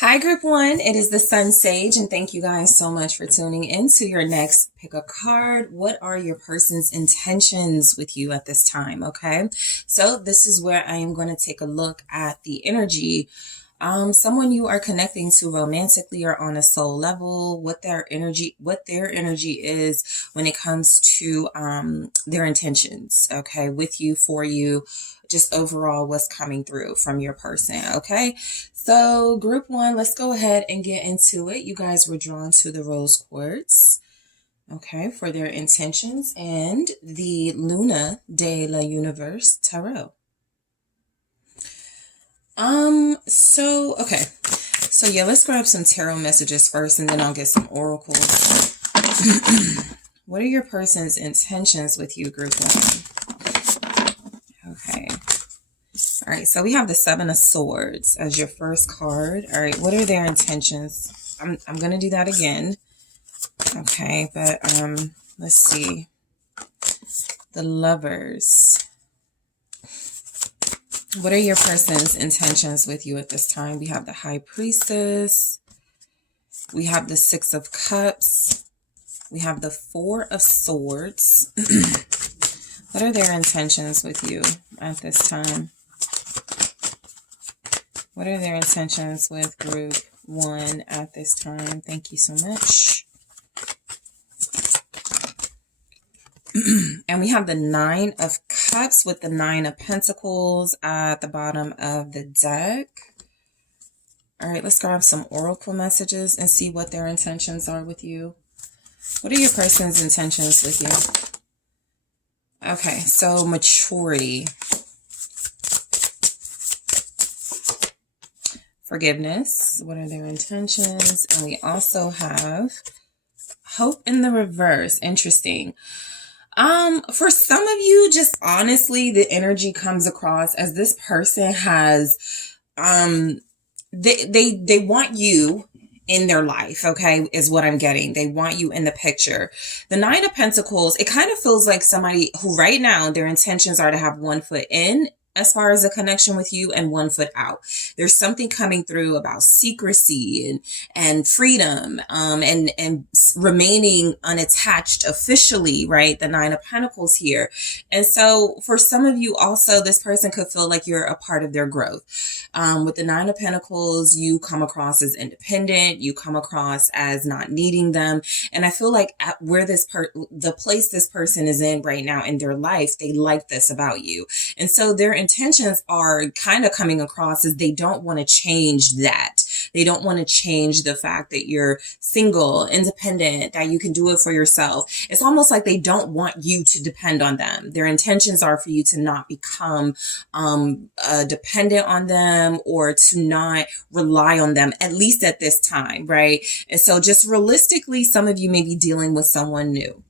Hi, Group One. It is the SunSage, and thank you guys so much for tuning in to your next pick a card. What are your person's intentions with you at this time? Okay, so this is where I am going to take a look at the energy. Someone you are connecting to romantically or on a soul level, what their energy is when it comes to their intentions. Okay, with you, for you, just overall what's coming through from your person. Okay, so Group One, let's go ahead and get into it. You guys were drawn to the rose quartz, okay, for their intentions, and the Luna de la Universe Tarot. So yeah, let's grab some tarot messages first, and then I'll get some oracles. What are your person's intentions with you, Group One? Okay. All right, so we have the Seven of Swords as your first card. All right, what are their intentions? I'm going to do that again. Okay, but let's see. The Lovers. What are your person's intentions with you at this time? We have the High Priestess. We have the Six of Cups. We have the Four of Swords. What are their intentions with you at this time? What are their intentions with Group One at this time? Thank you so much. And we have the Nine of Cups with the Nine of Pentacles at the bottom of the deck. All right, let's grab some oracle messages and see what their intentions are with you. What are your person's intentions with you? Okay, so maturity. Forgiveness. What are their intentions? And we also have hope in the reverse. Interesting. For some of you, just honestly, the energy comes across as this person has, they want you in their life, okay, is what I'm getting. They want you in the picture. The Nine of Pentacles, it kind of feels like somebody who right now, their intentions are to have one foot in as far as a connection with you and one foot out. There's something coming through about secrecy and freedom, and remaining unattached officially, right? The Nine of Pentacles here. And so for some of you also, this person could feel like you're a part of their growth. With the Nine of Pentacles, you come across as independent, you come across as not needing them. And I feel like at where the place this person is in right now in their life, they like this about you. And so their intentions are kind of coming across as they don't want to change that. They don't want to change the fact that you're single, independent, that you can do it for yourself. It's almost like they don't want you to depend on them. Their intentions are for you to not become dependent on them or to not rely on them, at least at this time, right? And so just realistically, some of you may be dealing with someone new.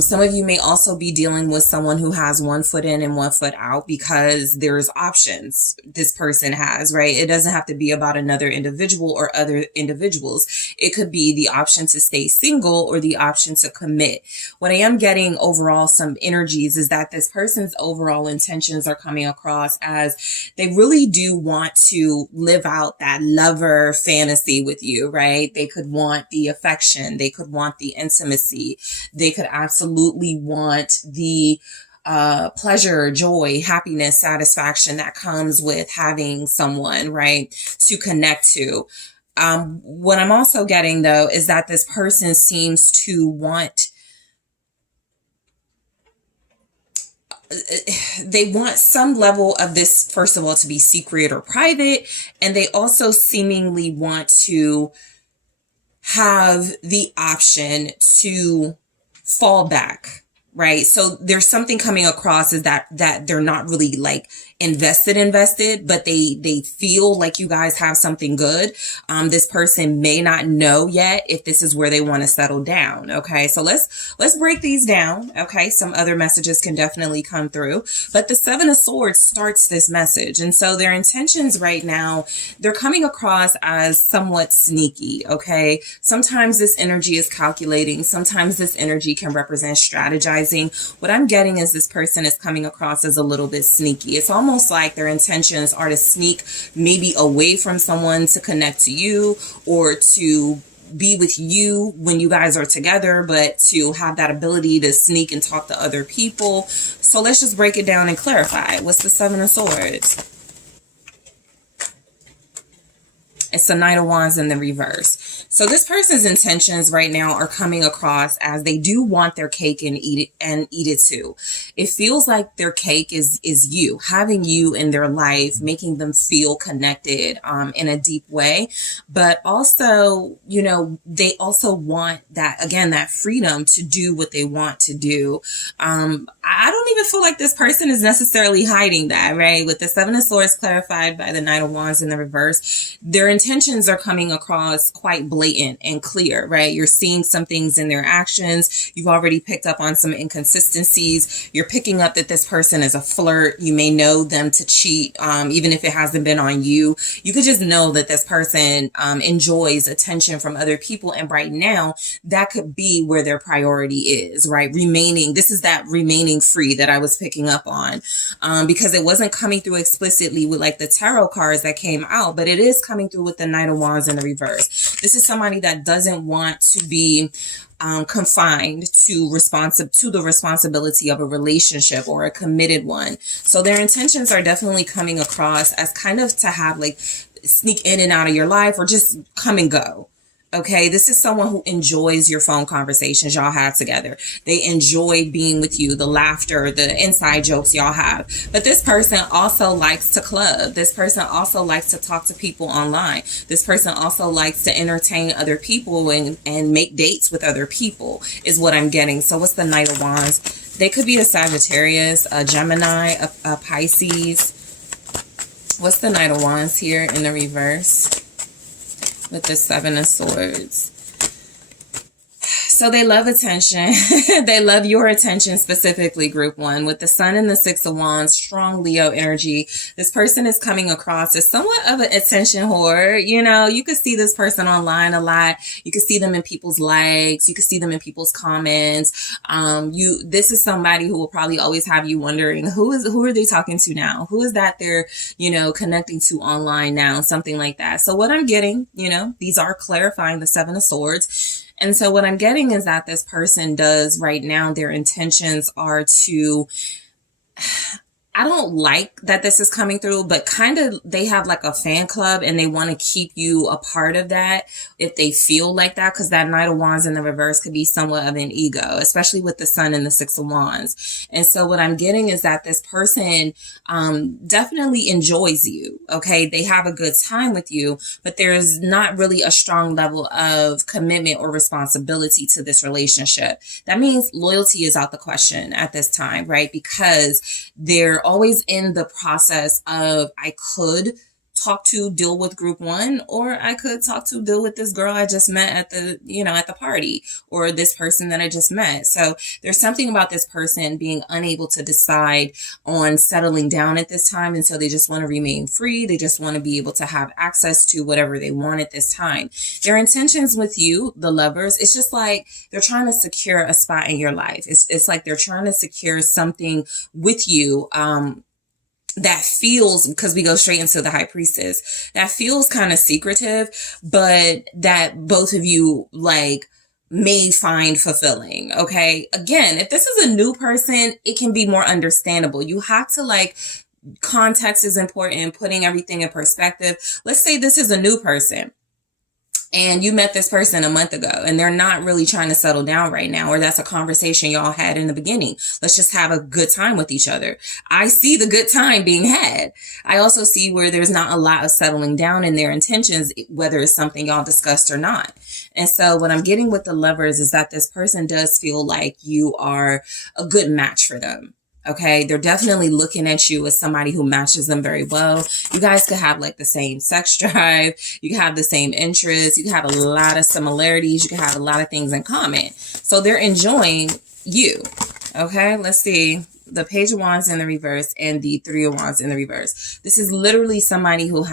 Some of you may also be dealing with someone who has one foot in and one foot out because there's options this person has, right? It doesn't have to be about another individual or other individuals. It could be the option to stay single or the option to commit. What I am getting overall some energies is that this person's overall intentions are coming across as they really do want to live out that lover fantasy with you, right? They could want the affection. They could want the intimacy. They could absolutely want the pleasure, joy, happiness, satisfaction that comes with having someone, right, to connect to. What I'm also getting, though, is that this person seems to want, they want some level of this, first of all, to be secret or private, and they also seemingly want to have the option to fall back, right? So there's something coming across is that they're not really like invested, but they feel like you guys have something good. This person may not know yet if this is where they want to settle down. Okay. So let's break these down. Okay. Some other messages can definitely come through, but the Seven of Swords starts this message. And so their intentions right now, they're coming across as somewhat sneaky. Okay. Sometimes this energy is calculating. Sometimes this energy can represent strategizing. What I'm getting is this person is coming across as a little bit sneaky. It's almost almost like their intentions are to sneak maybe away from someone to connect to you, or to be with you when you guys are together, but to have that ability to sneak and talk to other people. So let's just break it down and clarify. What's the Seven of Swords? It's the Knight of Wands in the reverse. So this person's intentions right now are coming across as they do want their cake and eat it too. It feels like their cake is you, having you in their life, making them feel connected in a deep way. But also, you know, they also want that, again, that freedom to do what they want to do. I don't even feel like this person is necessarily hiding that, right? With the Seven of Swords clarified by the Knight of Wands in the reverse, their intentions are coming across quite blatant and clear, right? You're seeing some things in their actions. You've already picked up on some inconsistencies. You're picking up that this person is a flirt. You may know them to cheat, even if it hasn't been on you. You could just know that this person enjoys attention from other people. And right now, that could be where their priority is, right? This is that remaining free that I was picking up on, because it wasn't coming through explicitly with like the tarot cards that came out, but it is coming through with the Knight of Wands in the reverse. This is somebody that doesn't want to be confined to the responsibility of a relationship or a committed one. So their intentions are definitely coming across as kind of to have like sneak in and out of your life or just come and go. Okay, this is someone who enjoys your phone conversations y'all have together. They enjoy being with you, the laughter, the inside jokes y'all have. But this person also likes to club. This person also likes to talk to people online. This person also likes to entertain other people and make dates with other people is what I'm getting. So what's the Knight of Wands? They could be a Sagittarius, a Gemini, a Pisces. What's the Knight of Wands here in the reverse? With the Seven of Swords. So they love attention. They love your attention, specifically group one. With the Sun and the Six of Wands, strong Leo energy. This person is coming across as somewhat of an attention whore. You know, you could see this person online a lot. You could see them in people's likes. You could see them in people's comments. This is somebody who will probably always have you wondering, who are they talking to now? Who is that they're, you know, connecting to online now? Something like that. So what I'm getting, you know, these are clarifying the Seven of Swords. And so what I'm getting is that this person does right now, their intentions are to, I don't like that this is coming through, but kind of they have like a fan club and they want to keep you a part of that if they feel like that, because that Knight of Wands in the reverse could be somewhat of an ego, especially with the Sun and the Six of Wands. And so what I'm getting is that this person definitely enjoys you, okay? They have a good time with you, but there's not really a strong level of commitment or responsibility to this relationship. That means loyalty is out the question at this time, right? Because they're always in the process of, I could deal with group one, or I could deal with this girl I just met at the party, or this person that I just met. So there's something about this person being unable to decide on settling down at this time. And so they just want to remain free. They just want to be able to have access to whatever they want at this time. Their intentions with you, the lovers, it's just like they're trying to secure a spot in your life. It's like they're trying to secure something with you, that feels, because we go straight into the High Priestess, that feels kind of secretive, but that both of you like may find fulfilling. Okay. Again, if this is a new person, it can be more understandable. You have to like, context is important, putting everything in perspective. Let's say this is a new person and you met this person a month ago and they're not really trying to settle down right now, or that's a conversation y'all had in the beginning. Let's just have a good time with each other. I see the good time being had. I also see where there's not a lot of settling down in their intentions, whether it's something y'all discussed or not. And so what I'm getting with the lovers is that this person does feel like you are a good match for them. Okay, they're definitely looking at you as somebody who matches them very well. You guys could have like the same sex drive. You can have the same interests. You can have a lot of similarities. You can have a lot of things in common. So they're enjoying you. Okay, let's see. The Page of Wands in the reverse and the Three of Wands in the reverse. This is literally somebody who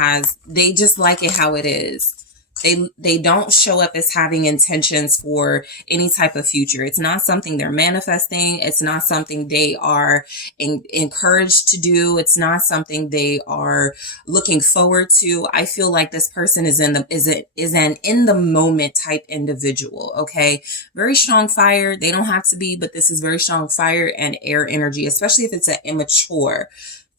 they just like it how it is. They don't show up as having intentions for any type of future. It's not something they're manifesting. It's not something they are encouraged to do. It's not something they are looking forward to. I feel like this person is an in the moment type individual. Okay, very strong fire. They don't have to be, but this is very strong fire and air energy, especially if it's an immature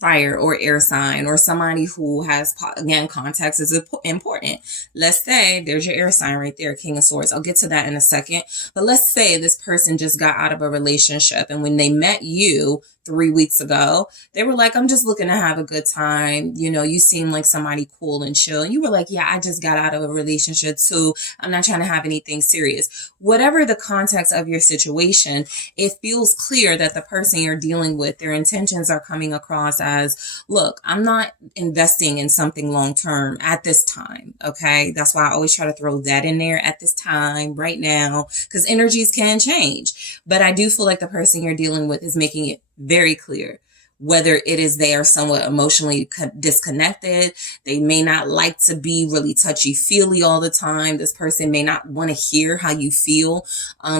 fire or air sign, or somebody who has, again, context is important. Let's say there's your air sign right there, King of Swords. I'll get to that in a second. But let's say this person just got out of a relationship, and when they met you 3 weeks ago, they were like, I'm just looking to have a good time. You know, you seem like somebody cool and chill. And you were like, yeah, I just got out of a relationship too. I'm not trying to have anything serious. Whatever the context of your situation, it feels clear that the person you're dealing with, their intentions are coming across as, look, I'm not investing in something long term at this time. Okay. That's why I always try to throw that in there, at this time, right now, because energies can change. But I do feel like the person you're dealing with is making it very clear, whether it is they are somewhat emotionally disconnected. They may not like to be really touchy-feely all the time. This person may not want to hear how you feel.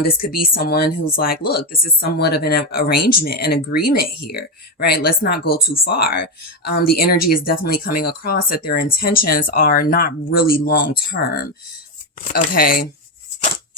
This could be someone who's like, look, this is somewhat of an arrangement, an agreement here, right? Let's not go too far. The energy is definitely coming across that their intentions are not really long-term. Okay.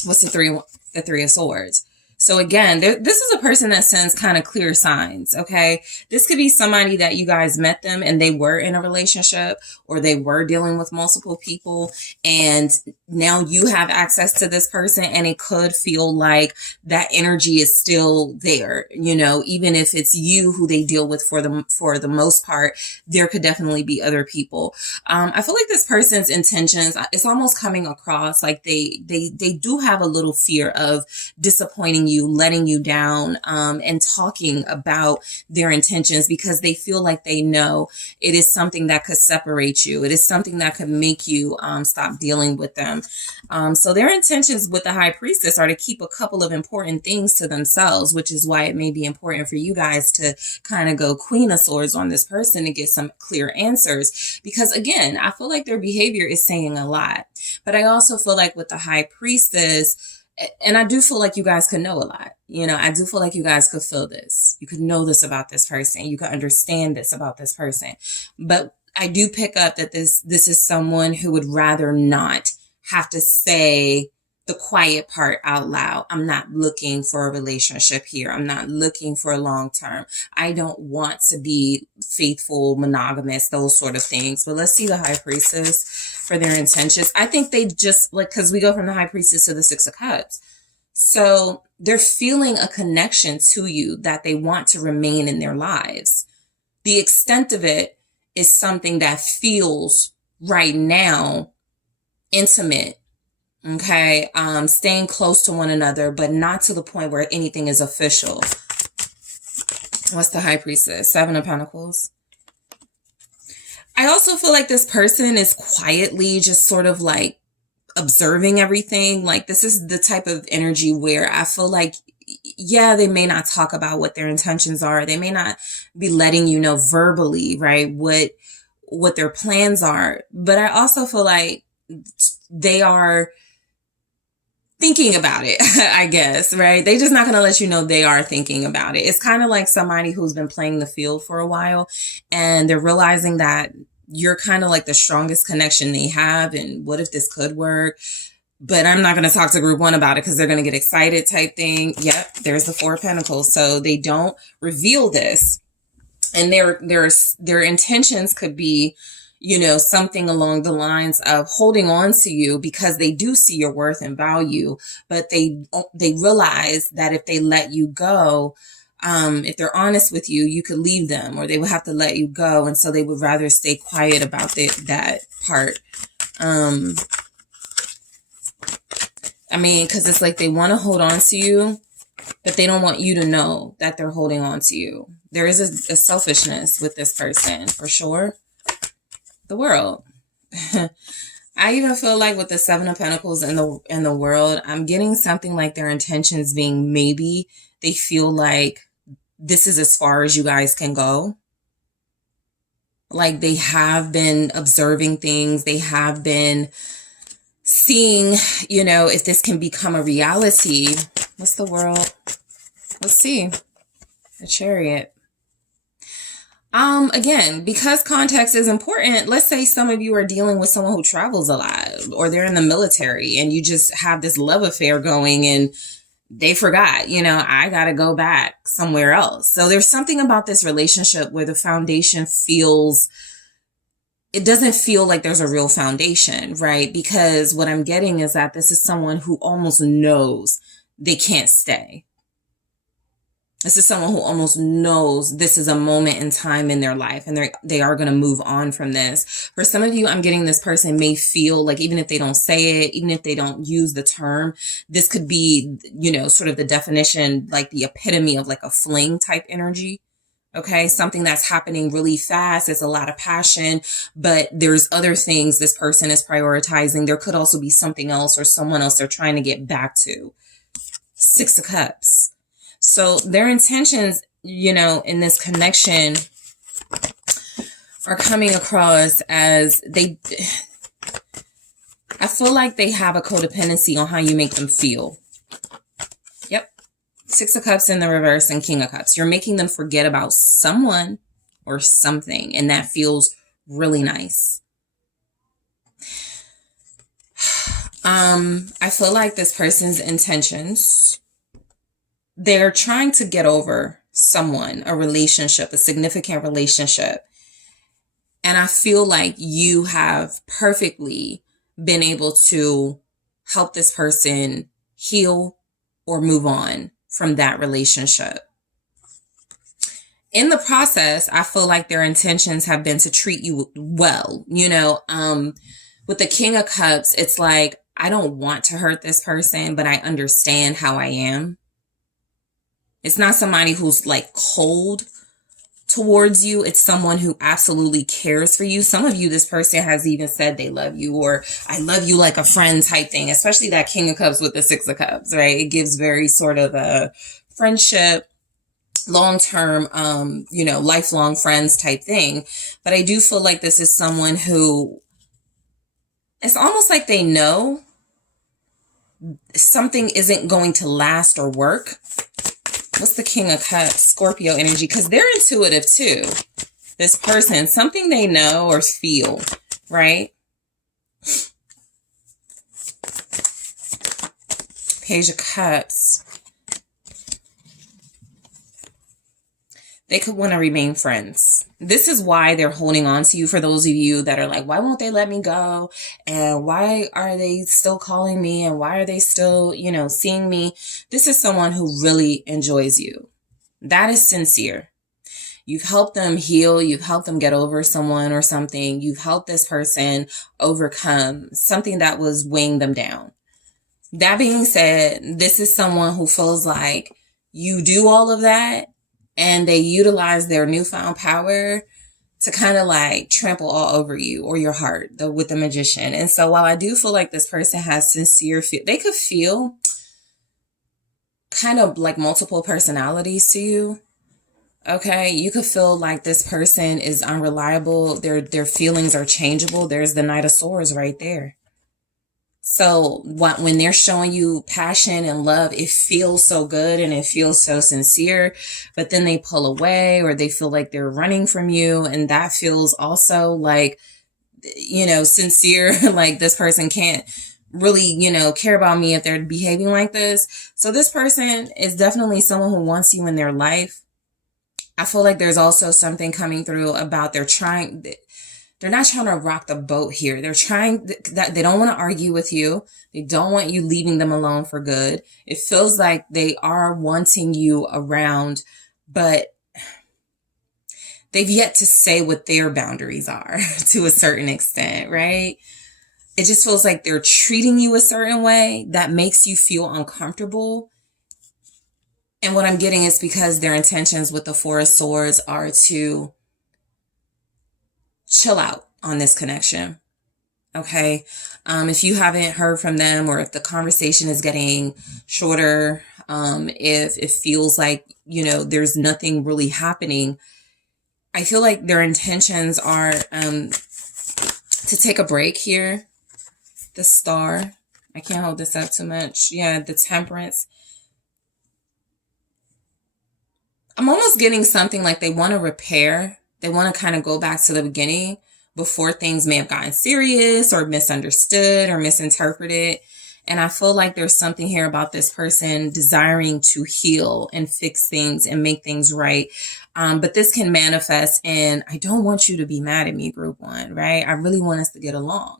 What's the three of swords? So again, this is a person that sends kind of clear signs, okay? This could be somebody that you guys met them and they were in a relationship, or they were dealing with multiple people, and now you have access to this person, and it could feel like that energy is still there, you know, even if it's you who they deal with for the most part. There could definitely be other people. I feel like this person's intentions, it's almost coming across like they do have a little fear of disappointing you, letting you down, and talking about their intentions, because they feel like they know it is something that could separate you. It is something that could make you stop dealing with them. So their intentions with the High Priestess are to keep a couple of important things to themselves, which is why it may be important for you guys to kind of go Queen of Swords on this person to get some clear answers. Because again, I feel like their behavior is saying a lot. But I also feel like with the High Priestess, and I do feel like you guys could know a lot. You know, I do feel like you guys could feel this. You could know this about this person. You could understand this about this person. But I do pick up that this is someone who would rather not have to say the quiet part out loud. I'm not looking for a relationship here. I'm not looking for a long term. I don't want to be faithful, monogamous, those sort of things. But let's see the High Priestess for their intentions. I think they just, like, because we go from the High Priestess to the Six of Cups. So they're feeling a connection to you that they want to remain in their lives. The extent of it is something that feels right now intimate. Okay. Staying close to one another, but not to the point where anything is official. What's the High Priestess? Seven of Pentacles. I also feel like this person is quietly just sort of like observing everything. Like, this is the type of energy where I feel like, yeah, they may not talk about what their intentions are. They may not be letting you know verbally, right, what their plans are. But I also feel like they are thinking about it, I guess, right? They're just not going to let you know they are thinking about it. It's kind of like somebody who's been playing the field for a while, and they're realizing that you're kind of like the strongest connection they have. And what if this could work? But I'm not going to talk to group one about it because they're going to get excited type thing. Yep. There's the Four of Pentacles. So they don't reveal this, and their intentions could be, you know, something along the lines of holding on to you because they do see your worth and value, but they realize that if they let you go, if they're honest with you, you could leave them, or they would have to let you go. And so they would rather stay quiet about that part. I mean, because it's like they want to hold on to you, but they don't want you to know that they're holding on to you. There is a selfishness with this person, for sure. The World. I even feel like with the Seven of Pentacles in the World, I'm getting something like their intentions being, maybe they feel like this is as far as you guys can go. Like, they have been observing things. They have been seeing, you know, if this can become a reality. What's the world? Let's see. The Chariot. Again, because context is important, let's say some of you are dealing with someone who travels a lot, or they're in the military and you just have this love affair going and they forgot, you know, I got to go back somewhere else. So there's something about this relationship where the foundation feels, it doesn't feel like there's a real foundation, right? Because what I'm getting is that this is someone who almost knows they can't stay. This is someone who almost knows this is a moment in time in their life and they are going to move on from this. For some of you, I'm getting this person may feel like, even if they don't say it, even if they don't use the term, this could be, you know, sort of the definition, like the epitome of like a fling type energy. Okay. Something that's happening really fast. It's a lot of passion, but there's other things this person is prioritizing. There could also be something else or someone else they're trying to get back to. 6 of Cups. So their intentions, you know, in this connection are coming across as I feel like they have a codependency on how you make them feel. Yep. 6 of Cups in the reverse and King of Cups. You're making them forget about someone or something, and that feels really nice. I feel like this person's intentions, they're trying to get over someone, a relationship, a significant relationship. And I feel like you have perfectly been able to help this person heal or move on from that relationship. In the process, I feel like their intentions have been to treat you well. You know, with the King of Cups, it's like, I don't want to hurt this person, but I understand how I am. It's not somebody who's like cold towards you. It's someone who absolutely cares for you. Some of you, this person has even said they love you, or I love you like a friend type thing, especially that King of Cups with the 6 of Cups, right? It gives very sort of a friendship, long-term, you know, lifelong friends type thing. But I do feel like this is someone who, it's almost like they know something isn't going to last or work. What's the King of Cups? Scorpio energy, because they're intuitive too. This person, something they know or feel, right? Page of Cups. They could want to remain friends. This is why they're holding on to you. For those of you that are like, why won't they let me go? And why are they still calling me? And why are they still, you know, seeing me? This is someone who really enjoys you. That is sincere. You've helped them heal. You've helped them get over someone or something. You've helped this person overcome something that was weighing them down. That being said, this is someone who feels like you do all of that, and they utilize their newfound power to kind of like trample all over you or your heart with the Magician. And so while I do feel like this person has sincere feel, they could feel kind of like multiple personalities to you. Okay. You could feel like this person is unreliable. Their feelings are changeable. There's the Knight of Swords right there. So when they're showing you passion and love, it feels so good and it feels so sincere, but then they pull away or they feel like they're running from you. And that feels also like, you know, sincere, like this person can't really, you know, care about me if they're behaving like this. So this person is definitely someone who wants you in their life. I feel like there's also something coming through about they're not trying to rock the boat here. They're trying that they don't want to argue with you. They don't want you leaving them alone for good. It feels like they are wanting you around, but they've yet to say what their boundaries are to a certain extent, right? It just feels like they're treating you a certain way that makes you feel uncomfortable. And what I'm getting is because their intentions with the 4 of Swords are to chill out on this connection. Okay. If you haven't heard from them, or if the conversation is getting shorter, if it feels like, you know, there's nothing really happening, I feel like their intentions are, to take a break here. The Star. I can't hold this up too much. Yeah, the Temperance. I'm almost getting something like they want to repair. They want to kind of go back to the beginning before things may have gotten serious or misunderstood or misinterpreted. And I feel like there's something here about this person desiring to heal and fix things and make things right. But this can manifest in, I don't want you to be mad at me, group one, right? I really want us to get along.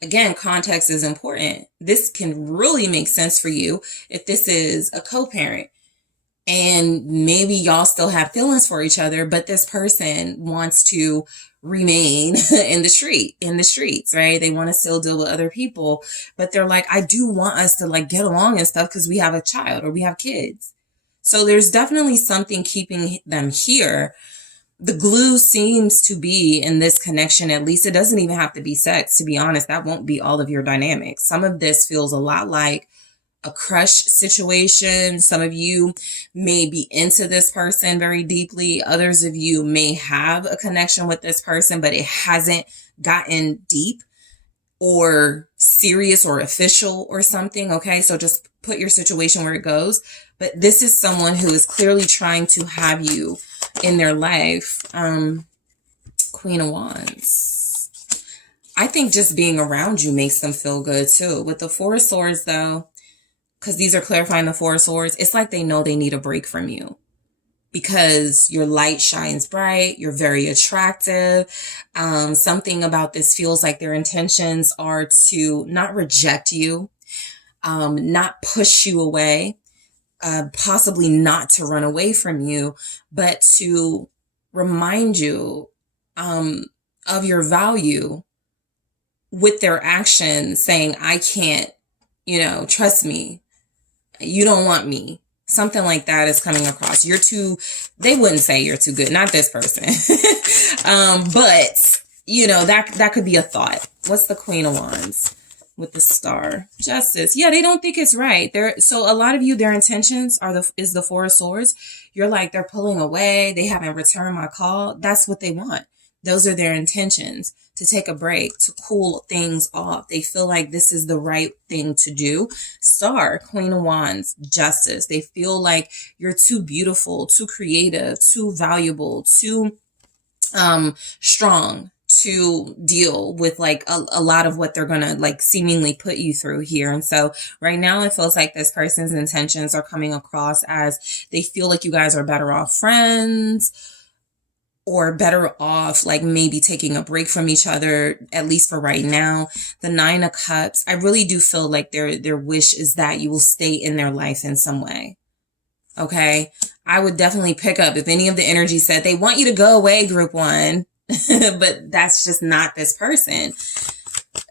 Again, context is important. This can really make sense for you if this is a co-parent. And maybe y'all still have feelings for each other, but this person wants to remain in the streets, right? They want to still deal with other people, but they're like, I do want us to like get along and stuff because we have a child or we have kids. So there's definitely something keeping them here. The glue seems to be in this connection. At least it doesn't even have to be sex, to be honest. That won't be all of your dynamics. Some of this feels a lot like a crush situation. Some of you may be into this person very deeply. Others of you may have a connection with this person, but it hasn't gotten deep or serious or official or something. Okay. So just put your situation where it goes. But this is someone who is clearly trying to have you in their life. Queen of Wands. I think just being around you makes them feel good too. With the Four of Swords though, because these are clarifying the Four of Swords, it's like they know they need a break from you because your light shines bright. You're very attractive. Something about this feels like their intentions are to not reject you, not push you away, possibly not to run away from you, but to remind you of your value with their actions, saying, I can't, trust me. You don't want me. Something like that is coming across. They wouldn't say you're too good. Not this person. But that could be a thought. What's the Queen of Wands with the Star? Justice. Yeah, they don't think it's right. So a lot of you, their intentions is the Four of Swords. You're like, they're pulling away. They haven't returned my call. That's what they want. Those are their intentions, to take a break, to cool things off. They feel like this is the right thing to do. Star, Queen of Wands, Justice. They feel like you're too beautiful, too creative, too valuable, too strong to deal with like a lot of what they're gonna like seemingly put you through here. And so right now it feels like this person's intentions are coming across as they feel like you guys are better off friends, or better off like maybe taking a break from each other, at least for right now. The Nine of Cups, I really do feel like their wish is that you will stay in their life in some way. Okay. I would definitely pick up if any of the energy said they want you to go away, group one, but that's just not this person.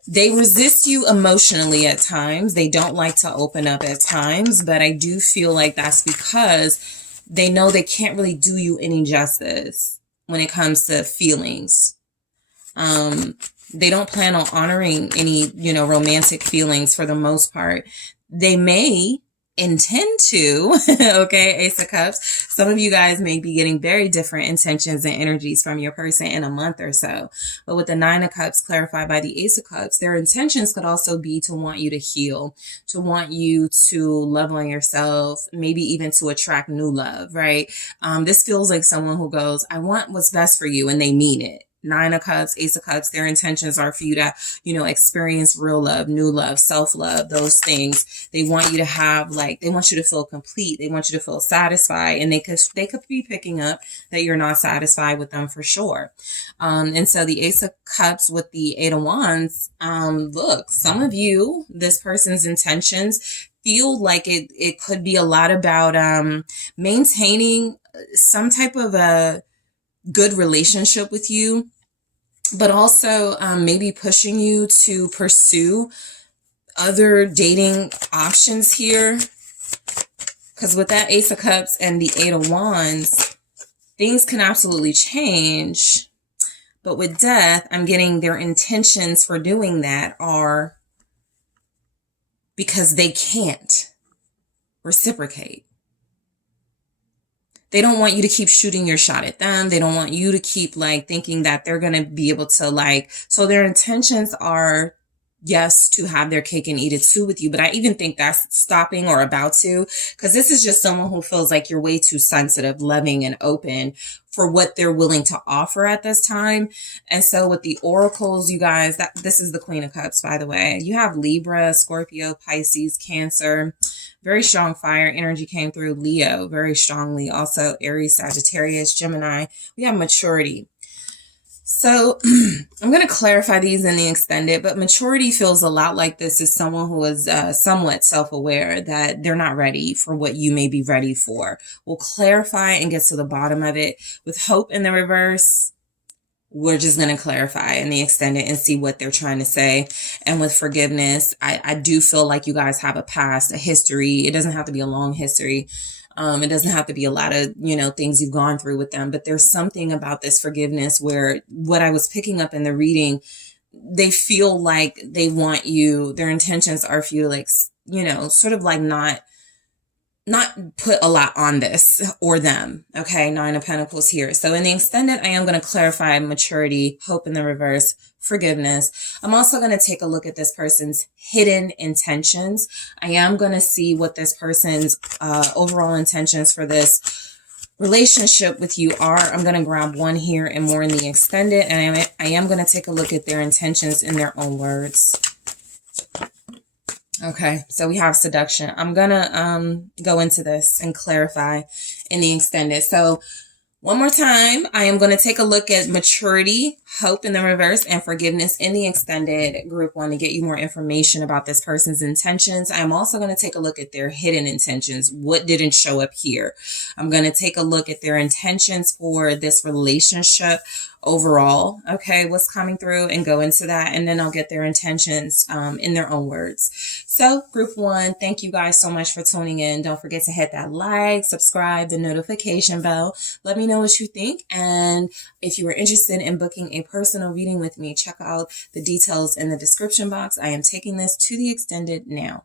They resist you emotionally at times. They don't like to open up at times, but I do feel like that's because they know they can't really do you any justice when it comes to feelings. They don't plan on honoring any, romantic feelings for the most part. They may intend to, okay, Ace of Cups. Some of you guys may be getting very different intentions and energies from your person in a month or so. But with the Nine of Cups clarified by the Ace of Cups, their intentions could also be to want you to heal, to want you to love on yourself, maybe even to attract new love, right? This feels like someone who goes, I want what's best for you, and they mean it. Nine of Cups, Ace of Cups, their intentions are for you to, experience real love, new love, self-love, those things. They want you to have they want you to feel complete. They want you to feel satisfied, and they could be picking up that you're not satisfied with them for sure. And so the Ace of Cups with the Eight of Wands, look, some of you, this person's intentions feel like it could be a lot about, maintaining some type of a good relationship with you, but also maybe pushing you to pursue other dating options here. Because with that Ace of Cups and the Eight of Wands, things can absolutely change. But with Death, I'm getting their intentions for doing that are because they can't reciprocate. They don't want you to keep shooting your shot at them. They don't want you to keep thinking that they're going to be able to so their intentions are yes, to have their cake and eat it too with you. But I even think that's stopping or about to, because this is just someone who feels like you're way too sensitive, loving, and open for what they're willing to offer at this time. And so with the oracles, you guys, that this is the Queen of Cups, by the way. You have Libra, Scorpio, Pisces, Cancer. Very strong fire energy came through. Leo, very strongly. Also Aries, Sagittarius, Gemini. We have maturity. So I'm going to clarify these in the extended, but maturity feels a lot like this is someone who is somewhat self-aware that they're not ready for what you may be ready for. We'll clarify and get to the bottom of it. With hope in the reverse, we're just going to clarify in the extended and see what they're trying to say. And with forgiveness, I do feel like you guys have a past, a history. It doesn't have to be a long history. It doesn't have to be a lot of, things you've gone through with them, but there's something about this forgiveness where what I was picking up in the reading, they feel like they want you, their intentions are for you to like, sort of like not put a lot on this or them. Okay. 9 of Pentacles here. So in the extended, I am going to clarify maturity, hope in the reverse, forgiveness. I'm also going to take a look at this person's hidden intentions. I am going to see what this person's overall intentions for this relationship with you are. I'm going to grab one here and more in the extended. And I am going to take a look at their intentions in their own words. Okay, so we have seduction. I'm gonna go into this and clarify in the extended. So one more time, I am going to take a look at maturity, hope in the reverse, and forgiveness in the extended group one to get you more information about this person's intentions. I'm also going to take a look at their hidden intentions. What didn't show up here? I'm going to take a look at their intentions for this relationship overall. Okay, what's coming through and go into that. And then I'll get their intentions in their own words. So group one, thank you guys so much for tuning in. Don't forget to hit that like, subscribe, the notification bell. Let me know what you think. And if you are interested in booking a personal reading with me, check out the details in the description box. I am taking this to the extended now.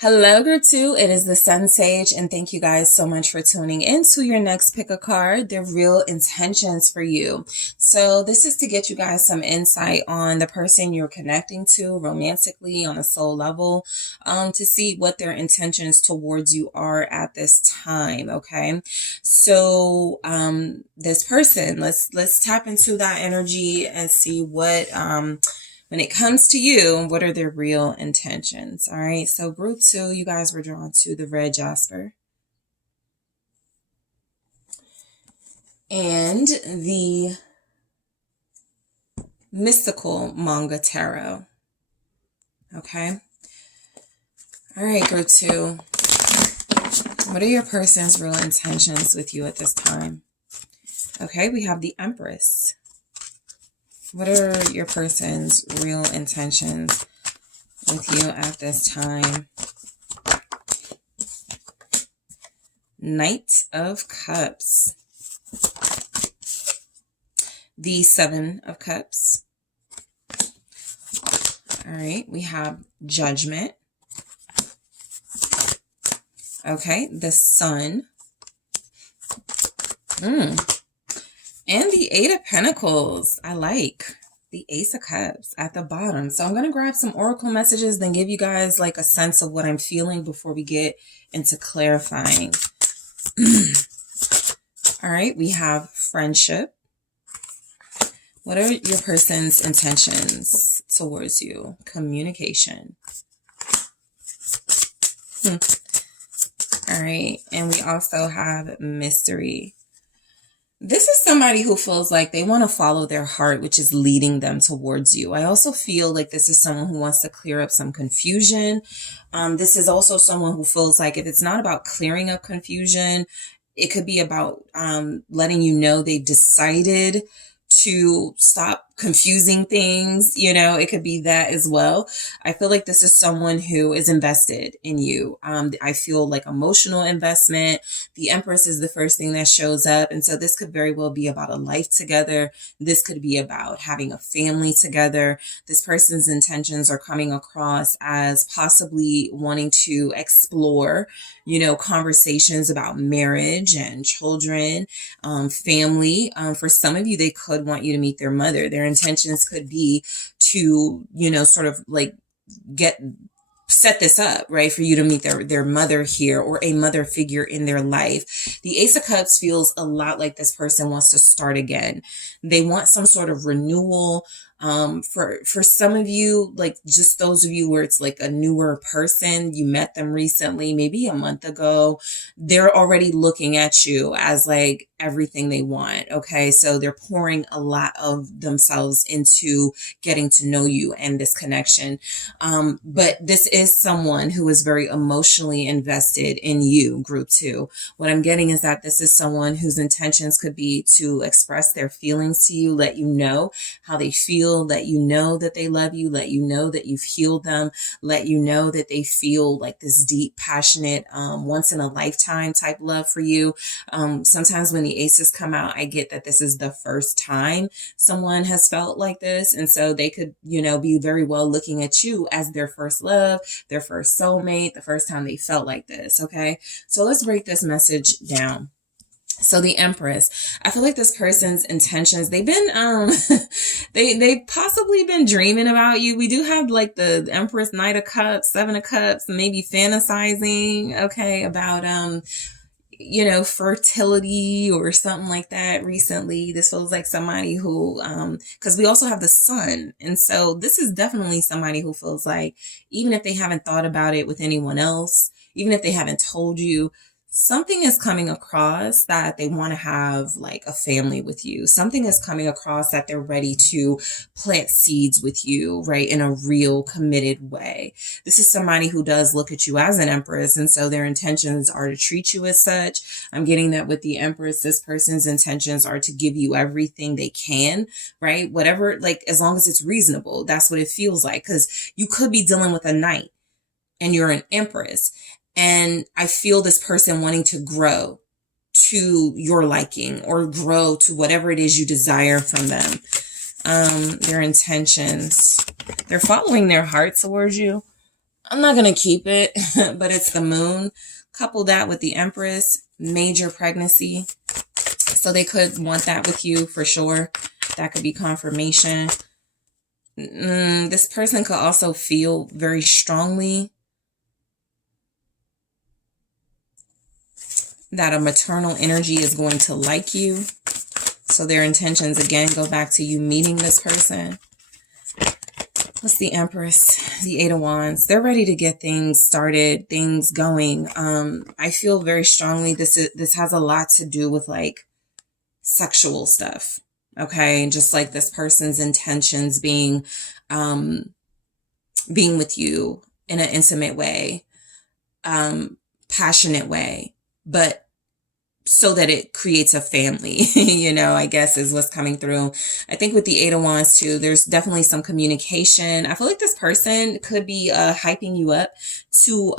Hello, group two. It is the SunSage, and thank you guys so much for tuning in to your next pick a card, their real intentions for you. So this is to get you guys some insight on the person you're connecting to romantically on a soul level, to see what their intentions towards you are at this time. Okay. So, this person, let's tap into that energy and see what, when it comes to you, what are their real intentions? All right. So group two, you guys were drawn to the red jasper and the mystical manga tarot. Okay. All right, group two. What are your person's real intentions with you at this time? Okay. We have the Empress. What are your person's real intentions with you at this time? Knight of Cups. The 7 of Cups. All right, we have Judgment. Okay, the Sun. And the 8 of Pentacles. I like the Ace of Cups at the bottom. So I'm going to grab some oracle messages, then give you guys like a sense of what I'm feeling before we get into clarifying. All right, we have friendship. What are your person's intentions towards you? Communication. All right, and we also have mystery. This is somebody who feels like they want to follow their heart, which is leading them towards you. I also feel like this is someone who wants to clear up some confusion. This is also someone who feels like if it's not about clearing up confusion, it could be about letting you know they've decided to stop confusing things. It could be that as well. I feel like this is someone who is invested in you. I feel like emotional investment. The Empress is the first thing that shows up. And so this could very well be about a life together. This could be about having a family together. This person's intentions are coming across as possibly wanting to explore, conversations about marriage and children, family. For some of you, they could want you to meet their mother. Their intentions could be to, sort of like set this up, right, for you to meet their mother here, or a mother figure in their life. The Ace of Cups feels a lot like this person wants to start again. They want some sort of renewal. For some of you, like just those of you where it's like a newer person, you met them recently, maybe a month ago, they're already looking at you as like everything they want. Okay. So they're pouring a lot of themselves into getting to know you and this connection. But this is someone who is very emotionally invested in you, group 2. What I'm getting is that this is someone whose intentions could be to express their feelings to you, let you know how they feel, let you know that they love you, let you know that you've healed them, let you know that they feel like this deep, passionate, once in a lifetime type love for you. Sometimes when the aces come out, I get that this is the first time someone has felt like this. And so they could, be very well looking at you as their first love, their first soulmate, the first time they felt like this. Okay. So let's break this message down. So the Empress, I feel like this person's intentions, they've been, they possibly been dreaming about you. We do have like the Empress, Knight of Cups, Seven of Cups, maybe fantasizing, okay, about, fertility or something like that recently. This feels like somebody who, because we also have the Sun. And so this is definitely somebody who feels like, even if they haven't thought about it with anyone else, even if they haven't told you, something is coming across that they want to have like a family with you. Something is coming across that they're ready to plant seeds with you, right? In a real committed way. This is somebody who does look at you as an Empress. And so their intentions are to treat you as such. I'm getting that with the Empress, this person's intentions are to give you everything they can, right? Whatever, like, as long as it's reasonable, that's what it feels like. Because you could be dealing with a Knight and you're an Empress. And I feel this person wanting to grow to your liking or grow to whatever it is you desire from them. Their intentions, they're following their heart towards you. I'm not going to keep it, but it's the Moon. Couple that with the Empress, major pregnancy. So they could want that with you for sure. That could be confirmation. This person could also feel very strongly that a maternal energy is going to like you. So their intentions, again, go back to you meeting this person. What's the Empress? The Eight of Wands. They're ready to get things started, things going. I feel very strongly this has a lot to do with like sexual stuff. Okay. Just like this person's intentions being with you in an intimate way, passionate way. But so that it creates a family, I guess is what's coming through. I think with the Eight of Wands too, there's definitely some communication. I feel like this person could be hyping you up to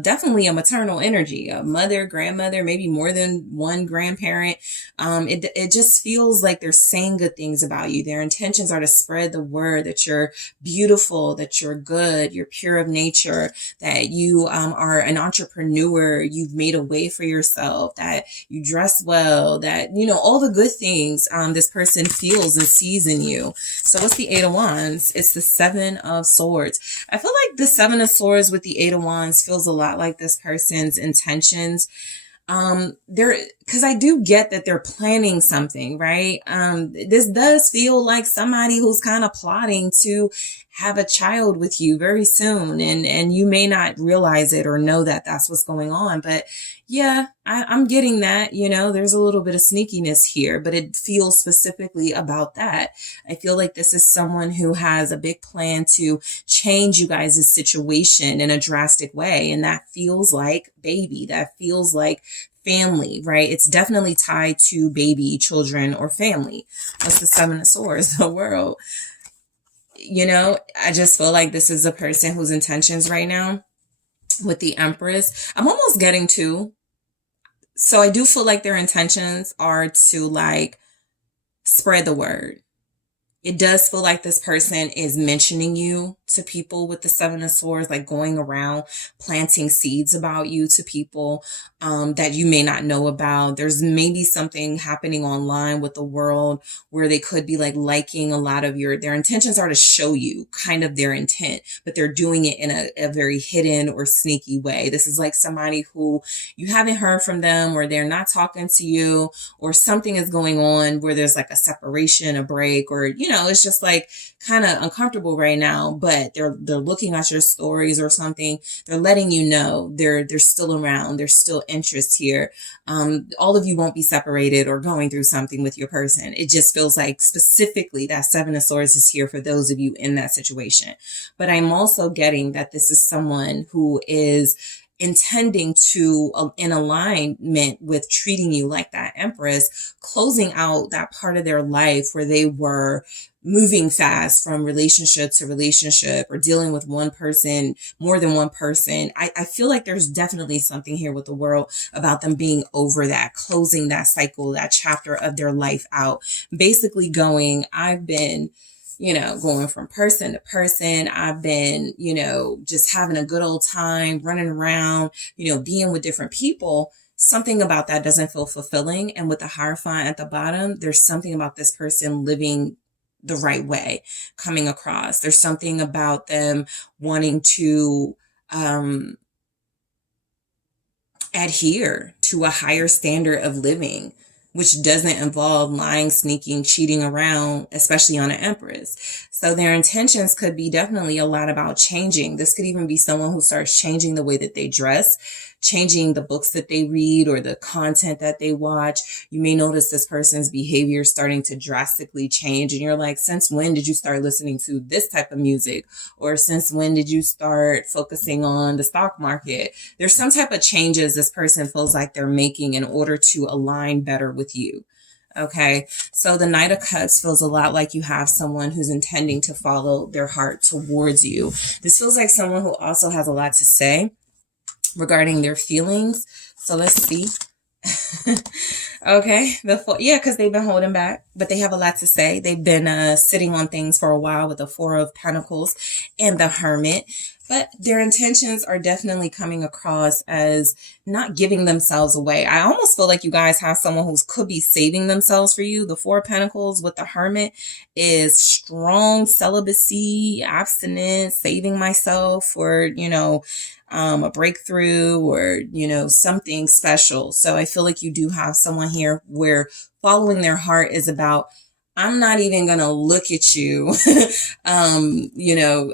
definitely a maternal energy, a mother, grandmother, maybe more than one grandparent. It just feels like they're saying good things about you. Their intentions are to spread the word that you're beautiful, that you're good, you're pure of nature, that you are an entrepreneur, you've made a way for yourself, that you dress well, that, all the good things this person feels and sees in you. So what's the Eight of Wands? It's the Seven of Swords. I feel like the Seven of Swords with the Eight of Wands feels a lot like this person's intentions. Because I do get that they're planning something, right? This does feel like somebody who's kind of plotting to have a child with you very soon. And you may not realize it or know that that's what's going on. But yeah, I'm getting that, there's a little bit of sneakiness here, but it feels specifically about that. I feel like this is someone who has a big plan to change you guys' situation in a drastic way. And that feels like baby. That feels like family, right? It's definitely tied to baby, children, or family. What's the Seven of Swords? The world. I just feel like this is a person whose intentions right now with the Empress, I'm almost getting to. So I do feel like their intentions are to like spread the word. It does feel like this person is mentioning you to people with the Seven of Swords, like going around planting seeds about you to people that you may not know about. There's maybe something happening online with the world where they could be like liking a lot of their intentions are to show you kind of their intent, but they're doing it in a very hidden or sneaky way. This is like somebody who you haven't heard from them, or they're not talking to you, or something is going on where there's like a separation, a break, or, it's just like kind of uncomfortable right now, but they're looking at your stories or something. They're letting you know they're still around. There's still interest here. All of you won't be separated or going through something with your person. It just feels like specifically that Seven of Swords is here for those of you in that situation. But I'm also getting that this is someone who is intending to, in alignment with treating you like that Empress, closing out that part of their life where they were moving fast from relationship to relationship, or dealing with one person, more than one person. I feel like there's definitely something here with the world about them being over that, closing that cycle, that chapter of their life out. Basically going, I've been going from person to person. I've been, just having a good old time, running around, being with different people. Something about that doesn't feel fulfilling. And with the Hierophant at the bottom, there's something about this person living the right way coming across. There's something about them wanting to adhere to a higher standard of living, which doesn't involve lying, sneaking, cheating around, especially on an Empress. So their intentions could be definitely a lot about changing. This could even be someone who starts changing the way that they dress, changing the books that they read or the content that they watch. You may notice this person's behavior starting to drastically change. And you're like, since when did you start listening to this type of music? Or since when did you start focusing on the stock market? There's some type of changes this person feels like they're making in order to align better with you. Okay, so the Knight of Cups feels a lot like you have someone who's intending to follow their heart towards you. This feels like someone who also has a lot to say regarding their feelings. So let's see. Okay, because they've been holding back, but they have a lot to say. They've been sitting on things for a while with the Four of Pentacles and the Hermit. But their intentions are definitely coming across as not giving themselves away. I almost feel like you guys have someone who could be saving themselves for you. The Four of Pentacles with the Hermit is strong celibacy, abstinence, saving myself for, a breakthrough or, something special. So I feel like you do have someone here where following their heart is about, I'm not even going to look at you,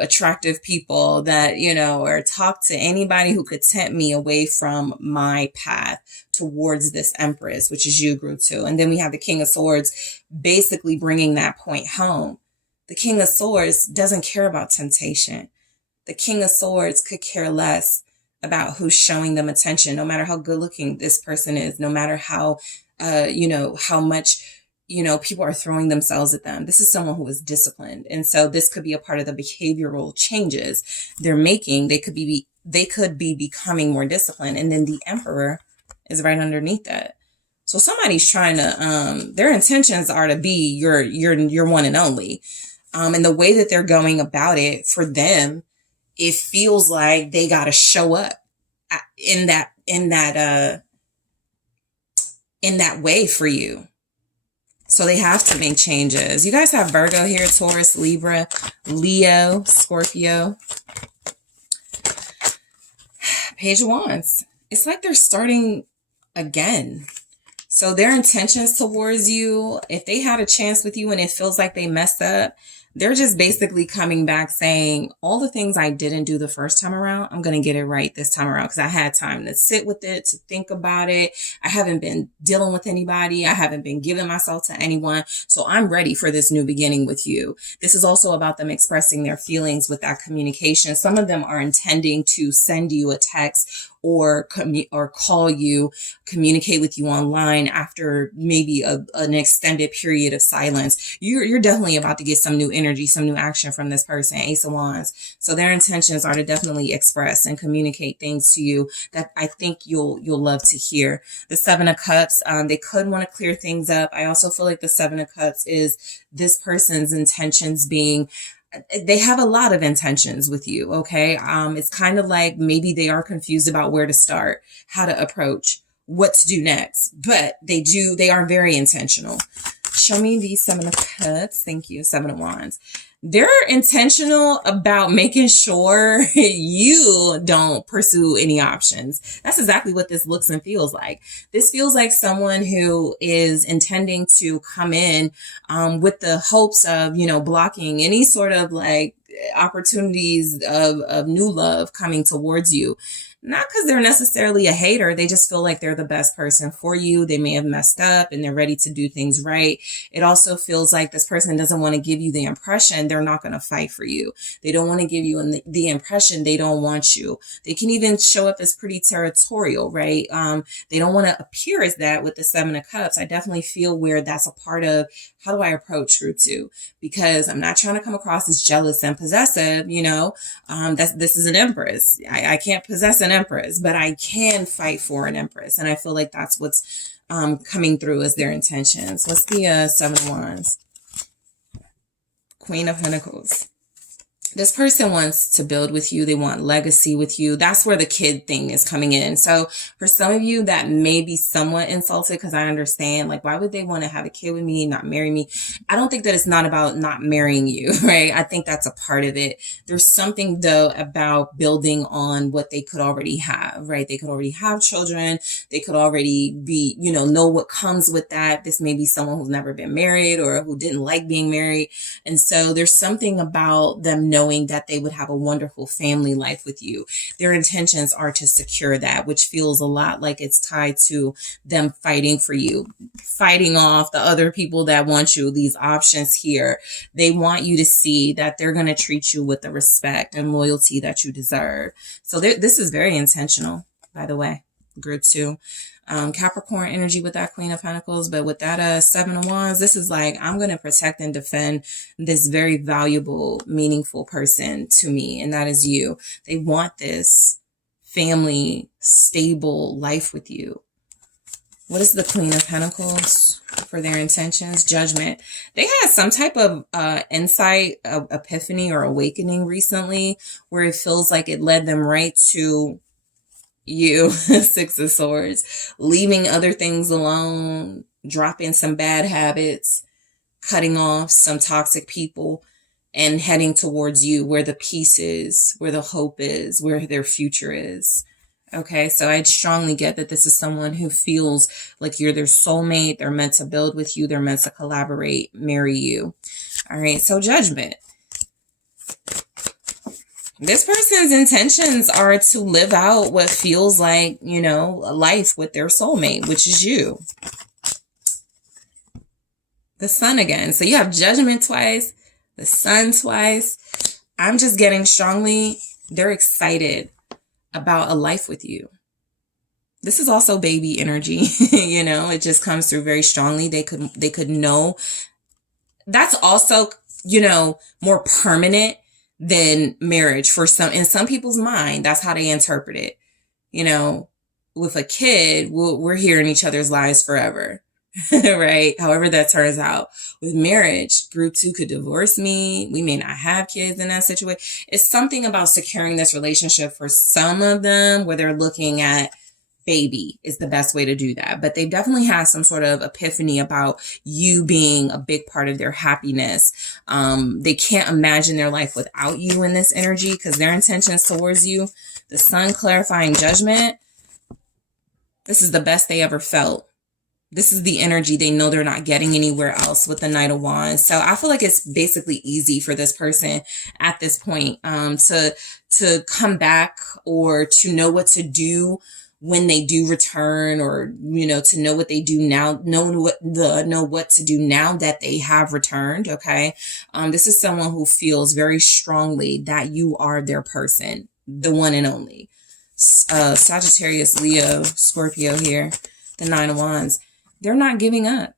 attractive people that, or talk to anybody who could tempt me away from my path towards this Empress, which is you, group 2. And then we have the King of Swords basically bringing that point home. The King of Swords doesn't care about temptation. The King of Swords could care less about who's showing them attention, no matter how good looking this person is, no matter how, how much people are throwing themselves at them. This is someone who is disciplined. And so this could be a part of the behavioral changes they're making. They could be becoming more disciplined. And then the Emperor is right underneath that. So somebody's trying to, their intentions are to be your one and only. And the way that they're going about it, for them, it feels like they got to show up in that way for you. So they have to make changes. You guys have Virgo here, Taurus, Libra, Leo, Scorpio. Page of Wands. It's like they're starting again. So their intentions towards you, if they had a chance with you and it feels like they messed up, they're just basically coming back saying, all the things I didn't do the first time around, I'm going to get it right this time around because I had time to sit with it, to think about it. I haven't been dealing with anybody. I haven't been giving myself to anyone. So I'm ready for this new beginning with you. This is also about them expressing their feelings with that communication. Some of them are intending to send you a text or call you, communicate with you online after maybe an extended period of silence. You're definitely about to get some new energy, some new action from this person, Ace of Wands. So their intentions are to definitely express and communicate things to you that I think you'll love to hear. The Seven of Cups, they could want to clear things up. I also feel like the Seven of Cups is this person's intentions being they have a lot of intentions with you. Okay. It's kind of like maybe they are confused about where to start, how to approach, what to do next, but they are very intentional. Show me the Seven of Cups. Thank you. Seven of Wands. They're intentional about making sure you don't pursue any options. That's exactly what this looks and feels like. This feels like someone who is intending to come in with the hopes of, blocking any sort of like opportunities of new love coming towards you. Not because they're necessarily a hater. They just feel like they're the best person for you. They may have messed up and they're ready to do things right. It also feels like this person doesn't want to give you the impression they're not going to fight for you. They don't want to give you the impression they don't want you. They can even show up as pretty territorial, right? They don't want to appear as that with the Seven of Cups. I definitely feel where that's a part of how do I approach Root 2? Because I'm not trying to come across as jealous and possessive, this is an Empress. I can't possess an Empress, but I can fight for an Empress. And I feel like that's what's coming through as their intentions. What's the Seven of Wands? Queen of Pentacles. This person wants to build with you. They want legacy with you. That's where the kid thing is coming in. So for some of you that may be somewhat insulted, because I understand, like, why would they want to have a kid with me, not marry me? I don't think that it's not about not marrying you, right? I think that's a part of it. There's something though about building on what they could already have, right? They could already have children. They could already be, know what comes with that. This may be someone who's never been married or who didn't like being married. And so there's something about them knowing that they would have a wonderful family life with you. Their intentions are to secure that, which feels a lot like it's tied to them fighting for you, fighting off the other people that want you, these options here. They want you to see that they're going to treat you with the respect and loyalty that you deserve. So this is very intentional, by the way. Group 2. Capricorn energy with that Queen of Pentacles, but with that Seven of Wands, this is like, I'm going to protect and defend this very valuable, meaningful person to me, and that is you. They want this family, stable life with you. What is the Queen of Pentacles for their intentions? Judgment. They had some type of insight, epiphany, or awakening recently where it feels like it led them right to you. Six of Swords, leaving other things alone, dropping some bad habits, cutting off some toxic people, and heading towards you where the peace is, where the hope is, where their future is. Okay, so I strongly get that this is someone who feels like you're their soulmate. They're meant to build with you. They're meant to collaborate, marry you. All right, so Judgment. This person's intentions are to live out what feels like, a life with their soulmate, which is you. The Sun again. So you have Judgment twice, the Sun twice. I'm just getting strongly, they're excited about a life with you. This is also baby energy, it just comes through very strongly. They could know. That's also, more permanent than marriage for in some people's mind. That's how they interpret it. With a kid, we're here in each other's lives forever, right? However that turns out. With marriage, Group 2 could divorce me. We may not have kids in that situation. It's something about securing this relationship for some of them where they're looking at baby is the best way to do that. But they definitely have some sort of epiphany about you being a big part of their happiness. They can't imagine their life without you in this energy because their intentions towards you. The Sun clarifying Judgment. This is the best they ever felt. This is the energy they know they're not getting anywhere else with the Knight of Wands. So I feel like it's basically easy for this person at this point to come back or to know what to do when they do return, or to know what they do now, know what to do now that they have returned. Okay, this is someone who feels very strongly that you are their person, the one and only. Sagittarius, Leo, Scorpio here, the Nine of Wands. They're not giving up.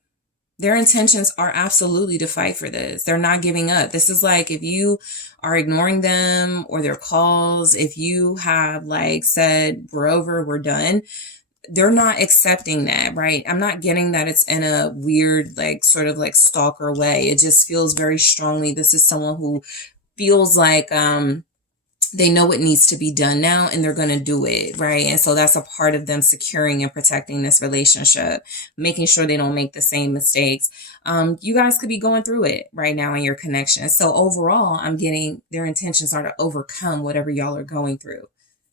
Their intentions are absolutely to fight for this. They're not giving up. This is like if you are ignoring them or their calls, if you have said, we're over, we're done, they're not accepting that, right? I'm not getting that it's in a weird, sort of stalker way. It just feels very strongly. This is someone who feels like they know what needs to be done now and they're going to do it, right? And so that's a part of them securing and protecting this relationship, making sure they don't make the same mistakes. You guys could be going through it right now in your connection. So overall, I'm getting their intentions are to overcome whatever y'all are going through,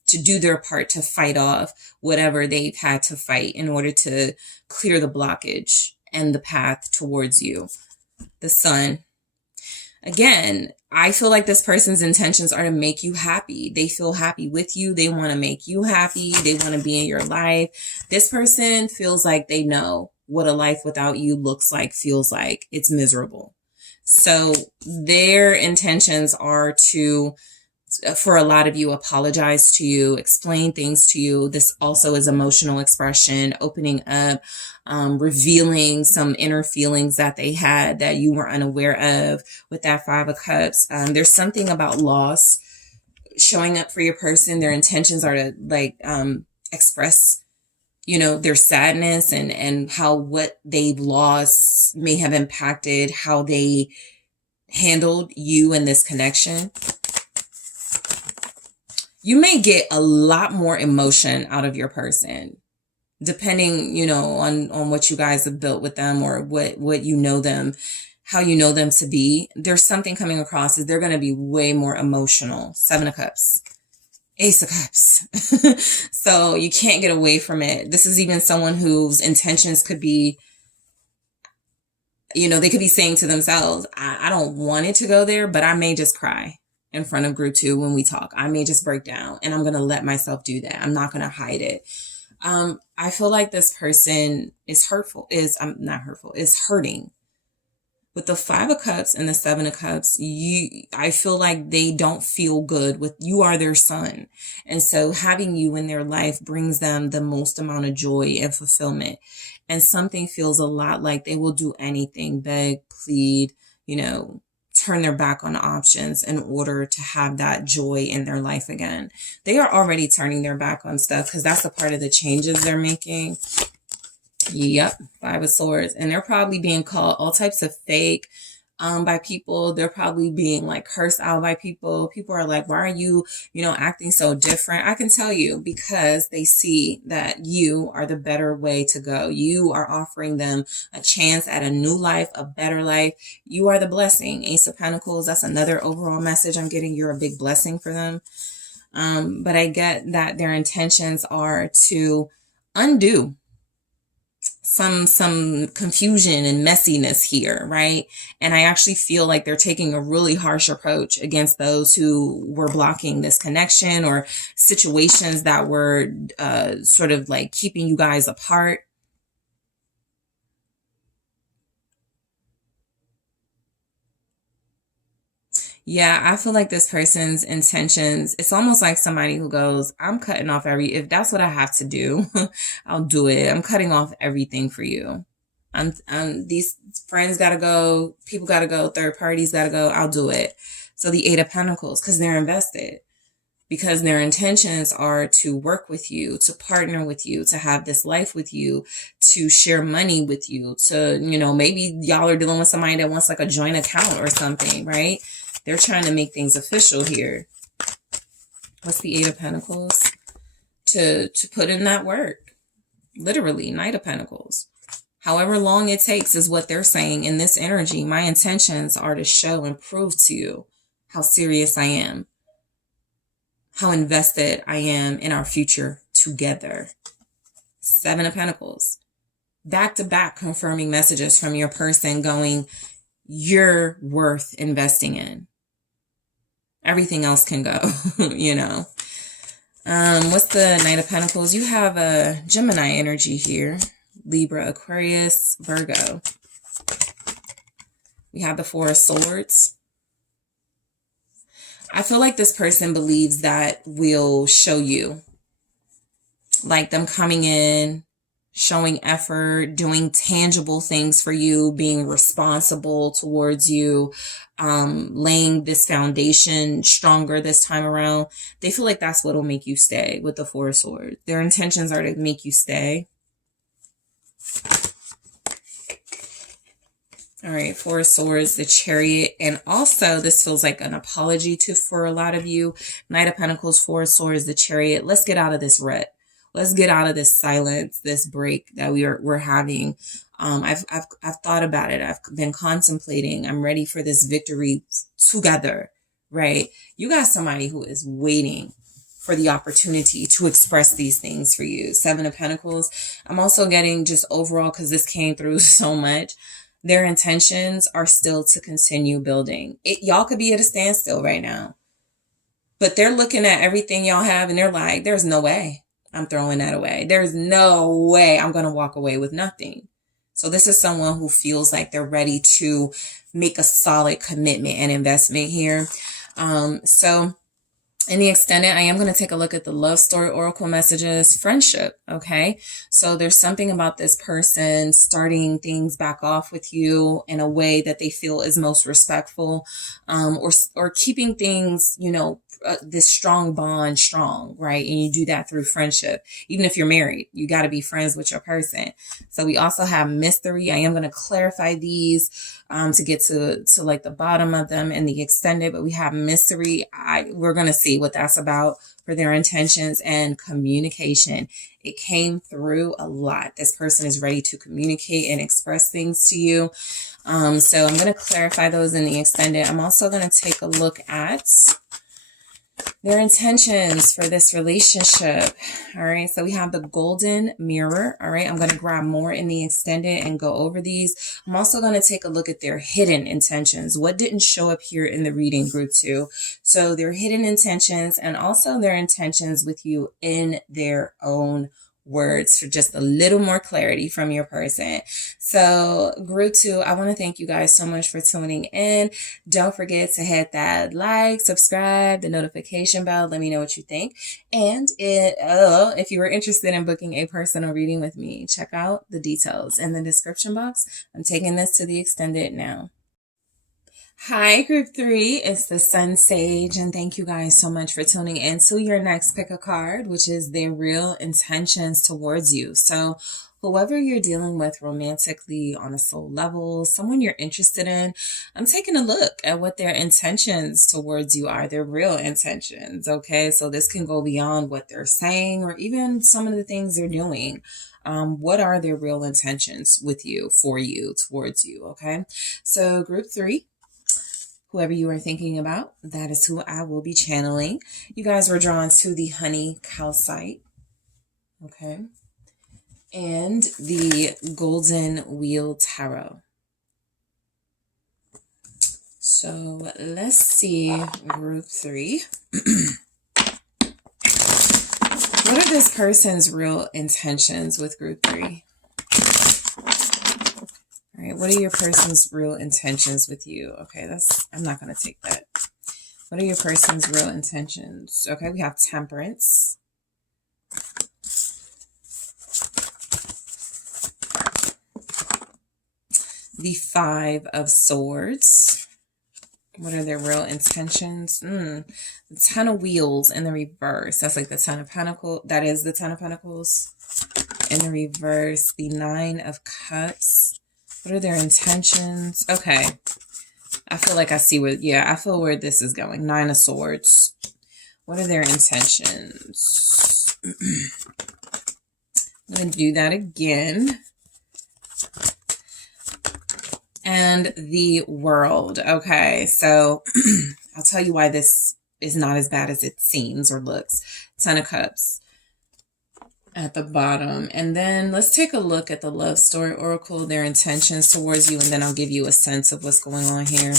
to do their part to fight off whatever they've had to fight in order to clear the blockage and the path towards you. The Sun. Again, I feel like this person's intentions are to make you happy. They feel happy with you. They want to make you happy. They want to be in your life. This person feels like they know what a life without you looks like, feels like. It's miserable. So their intentions are to, for a lot of you, apologize to you, explain things to you. This also is emotional expression, opening up, revealing some inner feelings that they had that you were unaware of with that Five of Cups. There's something about loss showing up for your person. Their intentions are to express, their sadness and how what they've lost may have impacted how they handled you in this connection. You may get a lot more emotion out of your person, depending, on what you guys have built with them or what you know them, how you know them to be. There's something coming across is they're going to be way more emotional. Seven of Cups, Ace of Cups. So you can't get away from it. This is even someone whose intentions could be, they could be saying to themselves, I don't want it to go there, but I may just cry in front of group 2 when we talk. I may just break down and I'm going to let myself do that. I'm not going to hide it. I feel like this person is is hurting. With the Five of Cups and the Seven of Cups, I feel like they don't feel good with you. Are their sun. And so having you in their life brings them the most amount of joy and fulfillment. And something feels a lot like they will do anything, beg, plead, turn their back on options in order to have that joy in their life again. They are already turning their back on stuff because that's a part of the changes they're making. Yep, Five of Swords. And they're probably being called all types of fake by people. They're probably being cursed out by people. People are like, why are you, acting so different? I can tell you, because they see that you are the better way to go. You are offering them a chance at a new life, a better life. You are the blessing. Ace of Pentacles. That's another overall message I'm getting. You're a big blessing for them. But I get that their intentions are to undo some confusion and messiness here, right? And I actually feel like they're taking a really harsh approach against those who were blocking this connection or situations that were sort of keeping you guys apart. Yeah, I feel like this person's intentions, it's almost like somebody who goes, I'm cutting off if that's what I have to do, I'll do it. I'm cutting off everything for you. These friends gotta go, people gotta go, third parties gotta go, I'll do it. So the Eight of Pentacles, because they're invested, because their intentions are to work with you, to partner with you, to have this life with you, to share money with you, to, maybe y'all are dealing with somebody that wants a joint account or something, right? They're trying to make things official here. What's the Eight of Pentacles? To put in that work. Literally, Knight of Pentacles. However long it takes is what they're saying in this energy. My intentions are to show and prove to you how serious I am. How invested I am in our future together. Seven of Pentacles. Back to back confirming messages from your person going, you're worth investing in. Everything else can go, What's the Knight of Pentacles? You have a Gemini energy here. Libra, Aquarius, Virgo. We have the Four of Swords. I feel like this person believes that will show you. Like them coming in, showing effort, doing tangible things for you, being responsible towards you, laying this foundation stronger this time around. They feel like that's what will make you stay with the Four of Swords. Their intentions are to make you stay. All right, Four of Swords, the Chariot, and also this feels like an apology for a lot of you. Knight of Pentacles, Four of Swords, the Chariot. Let's get out of this rut. Let's get out of this silence, this break that we're having. I've thought about it. I've been contemplating. I'm ready for this victory together, right? You got somebody who is waiting for the opportunity to express these things for you. Seven of Pentacles. I'm also getting just overall, because this came through so much, their intentions are still to continue building. Y'all could be at a standstill right now, but they're looking at everything y'all have and they're like, there's no way I'm throwing that away. There's no way I'm going to walk away with nothing. So this is someone who feels like they're ready to make a solid commitment and investment here. So in the extended, I am going to take a look at the love story oracle messages, friendship. Okay. So there's something about this person starting things back off with you in a way that they feel is most respectful, or keeping things, this strong bond strong, right? And you do that through friendship. Even if you're married, you got to be friends with your person. So we also have mystery. I am going to clarify these to get to like the bottom of them in the extended, but we have mystery. We're going to see what that's about for their intentions, and communication. It came through a lot. This person is ready to communicate and express things to you. So I'm going to clarify those in the extended. I'm also going to take a look at their intentions for this relationship. All right. So we have the golden mirror. All right. I'm going to grab more in the extended and go over these. I'm also going to take a look at their hidden intentions. What didn't show up here in the reading, group 2. So their hidden intentions, and also their intentions with you in their own words, for just a little more clarity from your person. So group 2, I want to thank you guys so much for tuning in. Don't forget to hit that like, subscribe, the notification bell. Let me know what you think. And if you were interested in booking a personal reading with me, check out the details in the description box. I'm taking this to the extended now. Hi, group 3, it's the SunSage, and thank you guys so much for tuning in to your next pick a card, which is their real intentions towards you. So whoever you're dealing with romantically on a soul level, someone you're interested in, I'm taking a look at what their intentions towards you are, their real intentions, okay? So this can go beyond what they're saying or even some of the things they're doing. What are their real intentions with you, for you, towards you, okay? So group 3, whoever you are thinking about, that is who I will be channeling. You guys were drawn to the Honey Calcite, okay, and the Golden Wheel Tarot. So let's see, group 3. What are this person's real intentions with group 3? All right, what are your person's real intentions with you? Okay, I'm not going to take that. What are your person's real intentions? Okay, we have Temperance. The Five of Swords. What are their real intentions? The Ten of Wheels in the reverse. That's like the Ten of Pentacles. That is the Ten of Pentacles in the reverse. The Nine of Cups. What are their intentions? Okay. I feel like I see I feel where this is going. Nine of Swords. What are their intentions? I'm going to do that again. And the World. Okay. So I'll tell you why this is not as bad as it seems or looks. Ten of Cups at the bottom. And then let's take a look at the love story oracle, their intentions towards you, and then I'll give you a sense of what's going on here.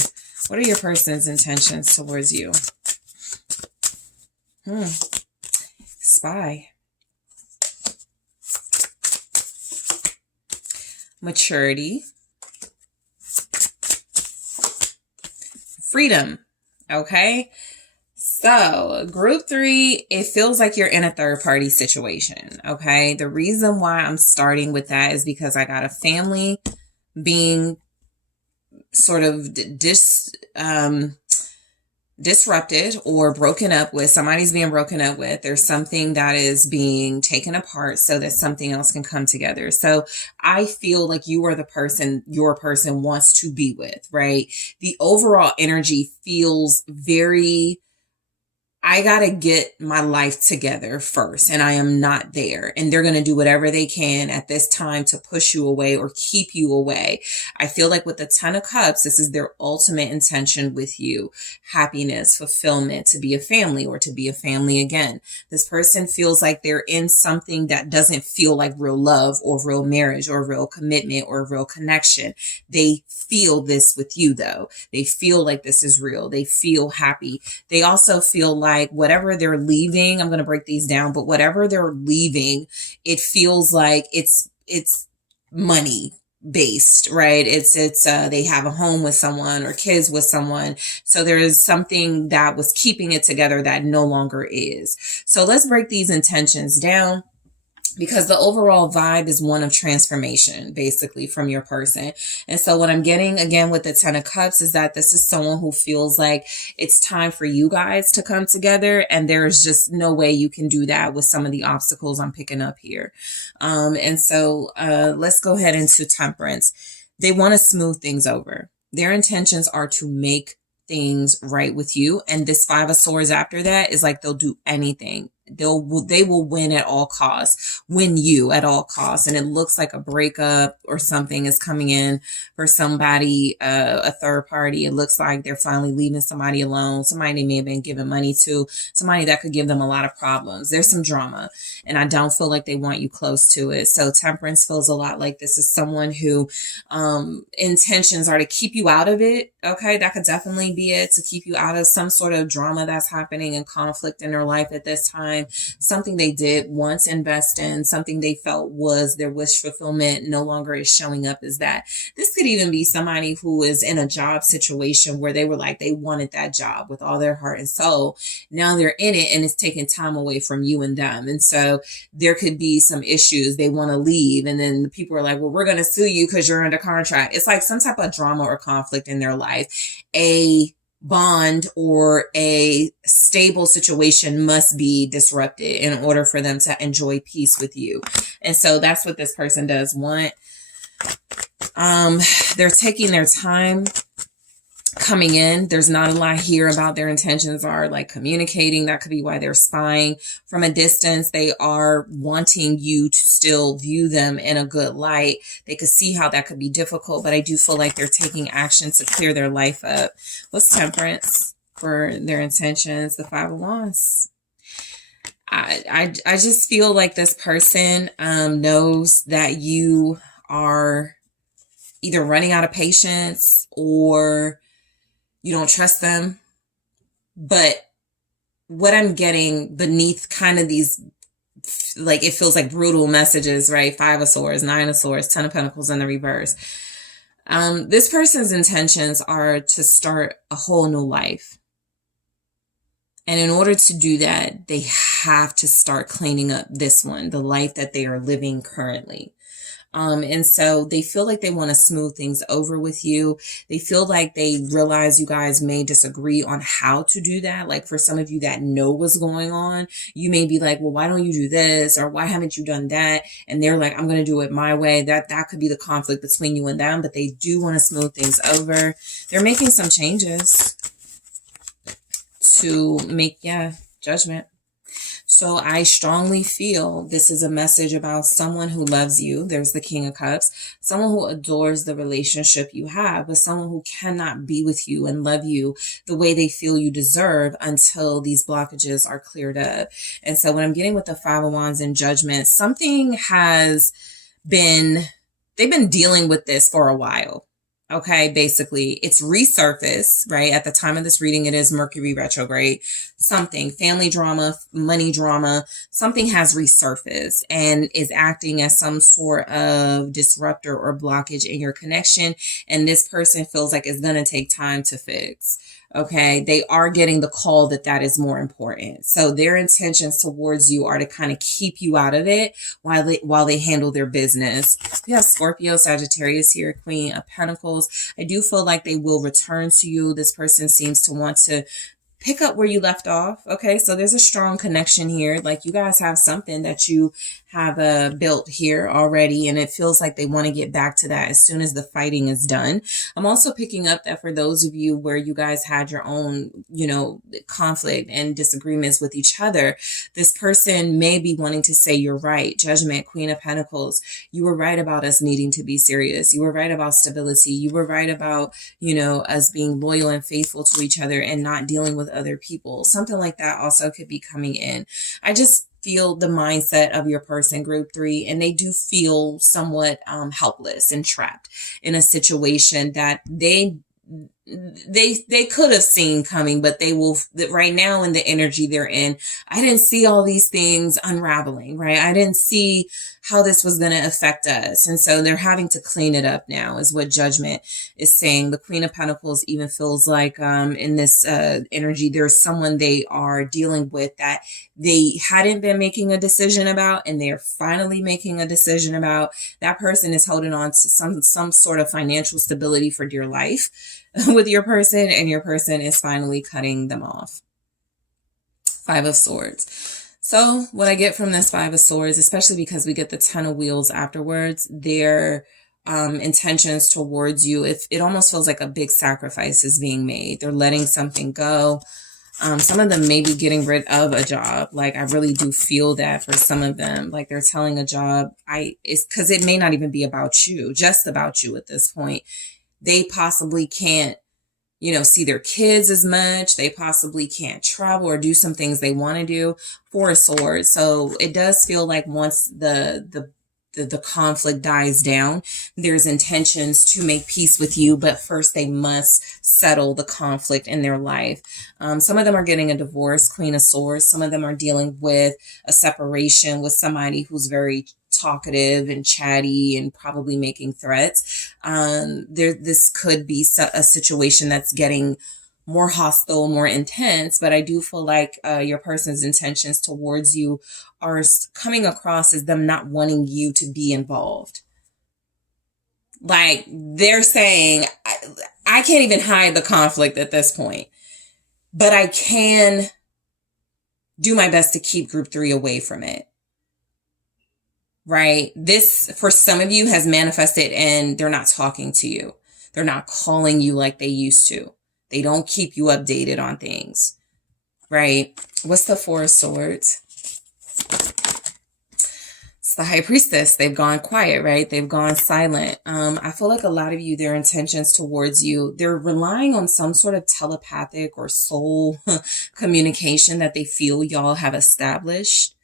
What are your person's intentions towards you? Spy. Maturity. Freedom. Okay. So group 3, it feels like you're in a third party situation. Okay. The reason why I'm starting with that is because I got a family being sort of disrupted or broken up with. Somebody's being broken up with. There's something that is being taken apart so that something else can come together. So I feel like you are the person your person wants to be with, right? The overall energy feels very, I got to get my life together first, and I am not there. And they're going to do whatever they can at this time to push you away or keep you away. I feel like with the Ten of Cups, this is their ultimate intention with you. Happiness, fulfillment, to be a family or to be a family again. This person feels like they're in something that doesn't feel like real love or real marriage or real commitment or real connection. They feel this with you though. They feel like this is real. They feel happy. They also feel like whatever they're leaving, I'm going to break these down, but whatever they're leaving, it feels like it's money based, right? It's they have a home with someone or kids with someone. So there is something that was keeping it together that no longer is. So let's break these intentions down, because the overall vibe is one of transformation, basically, from your person. And so what I'm getting again with the Ten of Cups is that this is someone who feels like it's time for you guys to come together. And there's just no way you can do that with some of the obstacles I'm picking up here. And so let's go ahead into Temperance. They want to smooth things over. Their intentions are to make things right with you. And this Five of Swords after that is like they'll do anything. They will win at all costs, win you at all costs. And it looks like a breakup or something is coming in for somebody, a third party. It looks like they're finally leaving somebody alone, somebody they may have been giving money to, somebody that could give them a lot of problems. There's some drama, and I don't feel like they want you close to it. So Temperance feels a lot like this is someone who intentions are to keep you out of it. Okay, that could definitely be it, to keep you out of some sort of drama that's happening and conflict in their life at this time. Something they did once invest in, something they felt was their wish fulfillment, no longer is showing up as that. This could even be somebody who is in a job situation where they were like, they wanted that job with all their heart and soul. Now they're in it and it's taking time away from you and them. And so there could be some issues. They want to leave. And then the people are like, well, we're going to sue you because you're under contract. It's like some type of drama or conflict in their life. A bond or a stable situation must be disrupted in order for them to enjoy peace with you. And so that's what this person does want. They're taking their time coming in. There's not a lot here about their intentions are like communicating. That could be why they're spying from a distance. They are wanting you to still view them in a good light. They could see how that could be difficult, but I do feel like they're taking action to clear their life up. What's Temperance for their intentions? The Five of Wands. I just feel like this person knows that you are either running out of patience or you don't trust them. But what I'm getting beneath kind of these, like, it feels like brutal messages, right? Five of Swords, Nine of Swords, Ten of Pentacles in the reverse. This person's intentions are to start a whole new life. And in order to do that, they have to start cleaning up this one, the life that they are living currently. And so they feel like they want to smooth things over with you. They feel like they realize you guys may disagree on how to do that. Like for some of you that know what's going on, you may be like, well, why don't you do this? Or why haven't you done that? And they're like, I'm going to do it my way. That could be the conflict between you and them, but they do want to smooth things over. They're making some changes to make, judgment. So I strongly feel this is a message about someone who loves you. There's the King of Cups, someone who adores the relationship you have, but someone who cannot be with you and love you the way they feel you deserve until these blockages are cleared up. And so what I'm getting with the Five of Wands and Judgment, something has been, they've been dealing with this for a while. Okay, basically, it's resurfaced, right? At the time of this reading, it is Mercury retrograde. Something, family drama, money drama, something has resurfaced and is acting as some sort of disruptor or blockage in your connection. And this person feels like it's going to take time to fix. Okay, they are getting the call that is more important. So their intentions towards you are to kind of keep you out of it while they handle their business. We have Scorpio, Sagittarius here, Queen of Pentacles. I do feel like they will return to you. This person seems to want to pick up where you left off. Okay, so there's a strong connection here. Like you guys have something that you have built here already, and it feels like they want to get back to that as soon as the fighting is done. I'm also picking up that for those of you where you guys had your own, conflict and disagreements with each other, this person may be wanting to say, you're right. Judgment, Queen of Pentacles. You were right about us needing to be serious. You were right about stability. You were right about, us being loyal and faithful to each other and not dealing with other people. Something like that also could be coming in. I just feel the mindset of your person, group 3, and they do feel somewhat helpless and trapped in a situation that they could have seen coming, but they will right now in the energy they're in. I didn't see all these things unraveling, right? I didn't see how this was going to affect us. And so they're having to clean it up now is what Judgment is saying. The Queen of Pentacles even feels like in this energy, there's someone they are dealing with that they hadn't been making a decision about, and they're finally making a decision about. That person is holding on to some sort of financial stability for dear life with your person, and your person is finally cutting them off. 5 of Swords. So what I get from this 5 of Swords, especially because we get the 10 of Wheels afterwards, their intentions towards you, it almost feels like a big sacrifice is being made. They're letting something go. Some of them may be getting rid of a job. Like, I really do feel that for some of them. Like, they're telling a job, it's because it may not even be about you, just about you at this point. They possibly can't, see their kids as much. They possibly can't travel or do some things they want to do. 4 of Swords. So it does feel like once the conflict dies down, there's intentions to make peace with you, but first they must settle the conflict in their life. Some of them are getting a divorce, Queen of Swords. Some of them are dealing with a separation with somebody who's very talkative and chatty and probably making threats. This could be a situation that's getting more hostile, more intense, but I do feel like your person's intentions towards you are coming across as them not wanting you to be involved. Like, they're saying, I can't even hide the conflict at this point, but I can do my best to keep group 3 away from it. Right? This, for some of you, has manifested and they're not talking to you. They're not calling you like they used to. They don't keep you updated on things. Right? What's the 4 of Swords? It's the High Priestess. They've gone quiet, right? They've gone silent. I feel like a lot of you, their intentions towards you, they're relying on some sort of telepathic or soul communication that they feel y'all have established.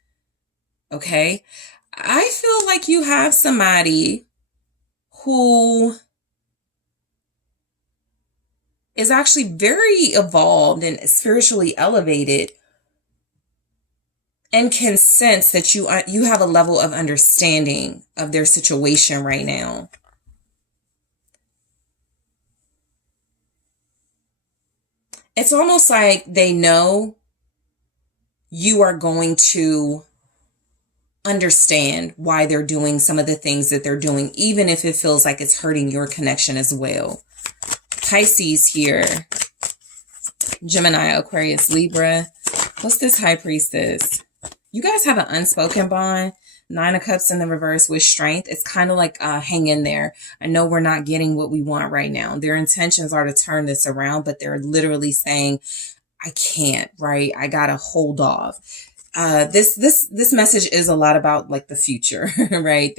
Okay? I feel like you have somebody who is actually very evolved and spiritually elevated and can sense that you have a level of understanding of their situation right now. It's almost like they know you are going to understand why they're doing some of the things that they're doing, even if it feels like it's hurting your connection as well. Pisces here. Gemini, Aquarius, Libra. What's this High Priestess? You guys have an unspoken bond. 9 of Cups in the reverse with Strength. It's kind of like hang in there. I know we're not getting what we want right now. Their intentions are to turn this around, but they're literally saying, I can't, right? I gotta hold off. This message is a lot about like the future, right?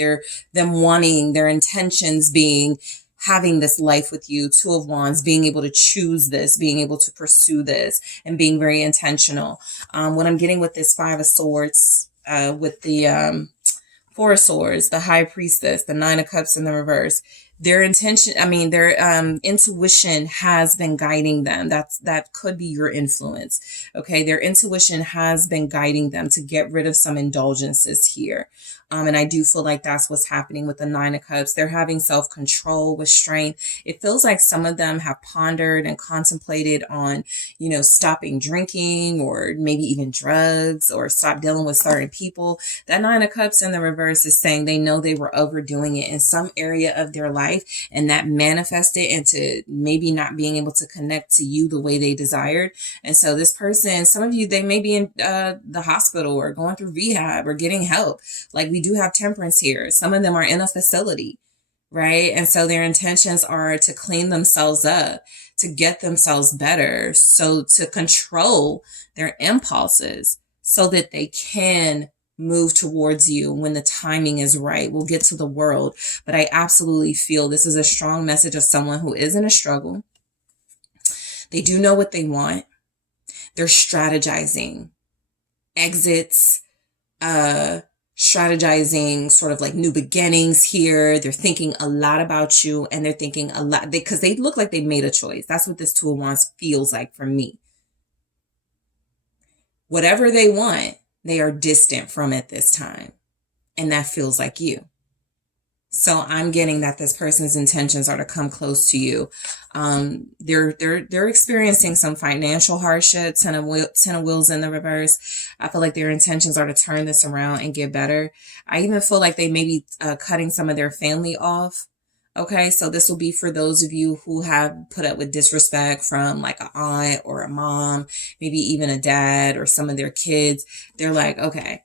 Them wanting, their intentions being having this life with you. 2 of Wands, being able to choose this, being able to pursue this, and being very intentional. What I'm getting with this 5 of Swords, with the 4 of Swords, the High Priestess, the 9 of Cups in the reverse, their intuition has been guiding them. That could be your influence. Okay. Their intuition has been guiding them to get rid of some indulgences here. And I do feel like that's what's happening with the 9 of Cups. They're having self-control with Strength. It feels like some of them have pondered and contemplated on, stopping drinking or maybe even drugs or stop dealing with certain people. That 9 of Cups in the reverse is saying they know they were overdoing it in some area of their life. life, and that manifested into maybe not being able to connect to you the way they desired. And so this person, some of you, they may be in the hospital or going through rehab or getting help. Like, we do have temperance here. Some of them are in a facility, right? And so their intentions are to clean themselves up, to get themselves better, so to control their impulses so that they can move towards you when the timing is right. We'll get to the world, but I absolutely feel this is a strong message of someone who is in a struggle. They do know what they want. They're strategizing exits, strategizing sort of like new beginnings here. They're thinking a lot about you, and they're thinking a lot because they look like they made a choice. That's what this Two of Wands feels like for me. Whatever they want, they are distant from at this time. And that feels like you. So I'm getting that this person's intentions are to come close to you. They're experiencing some financial hardship. Ten of Wheels in the reverse. I feel like their intentions are to turn this around and get better. I even feel like they may be cutting some of their family off. Okay, so this will be for those of you who have put up with disrespect from like an aunt or a mom, maybe even a dad or some of their kids. They're like, okay,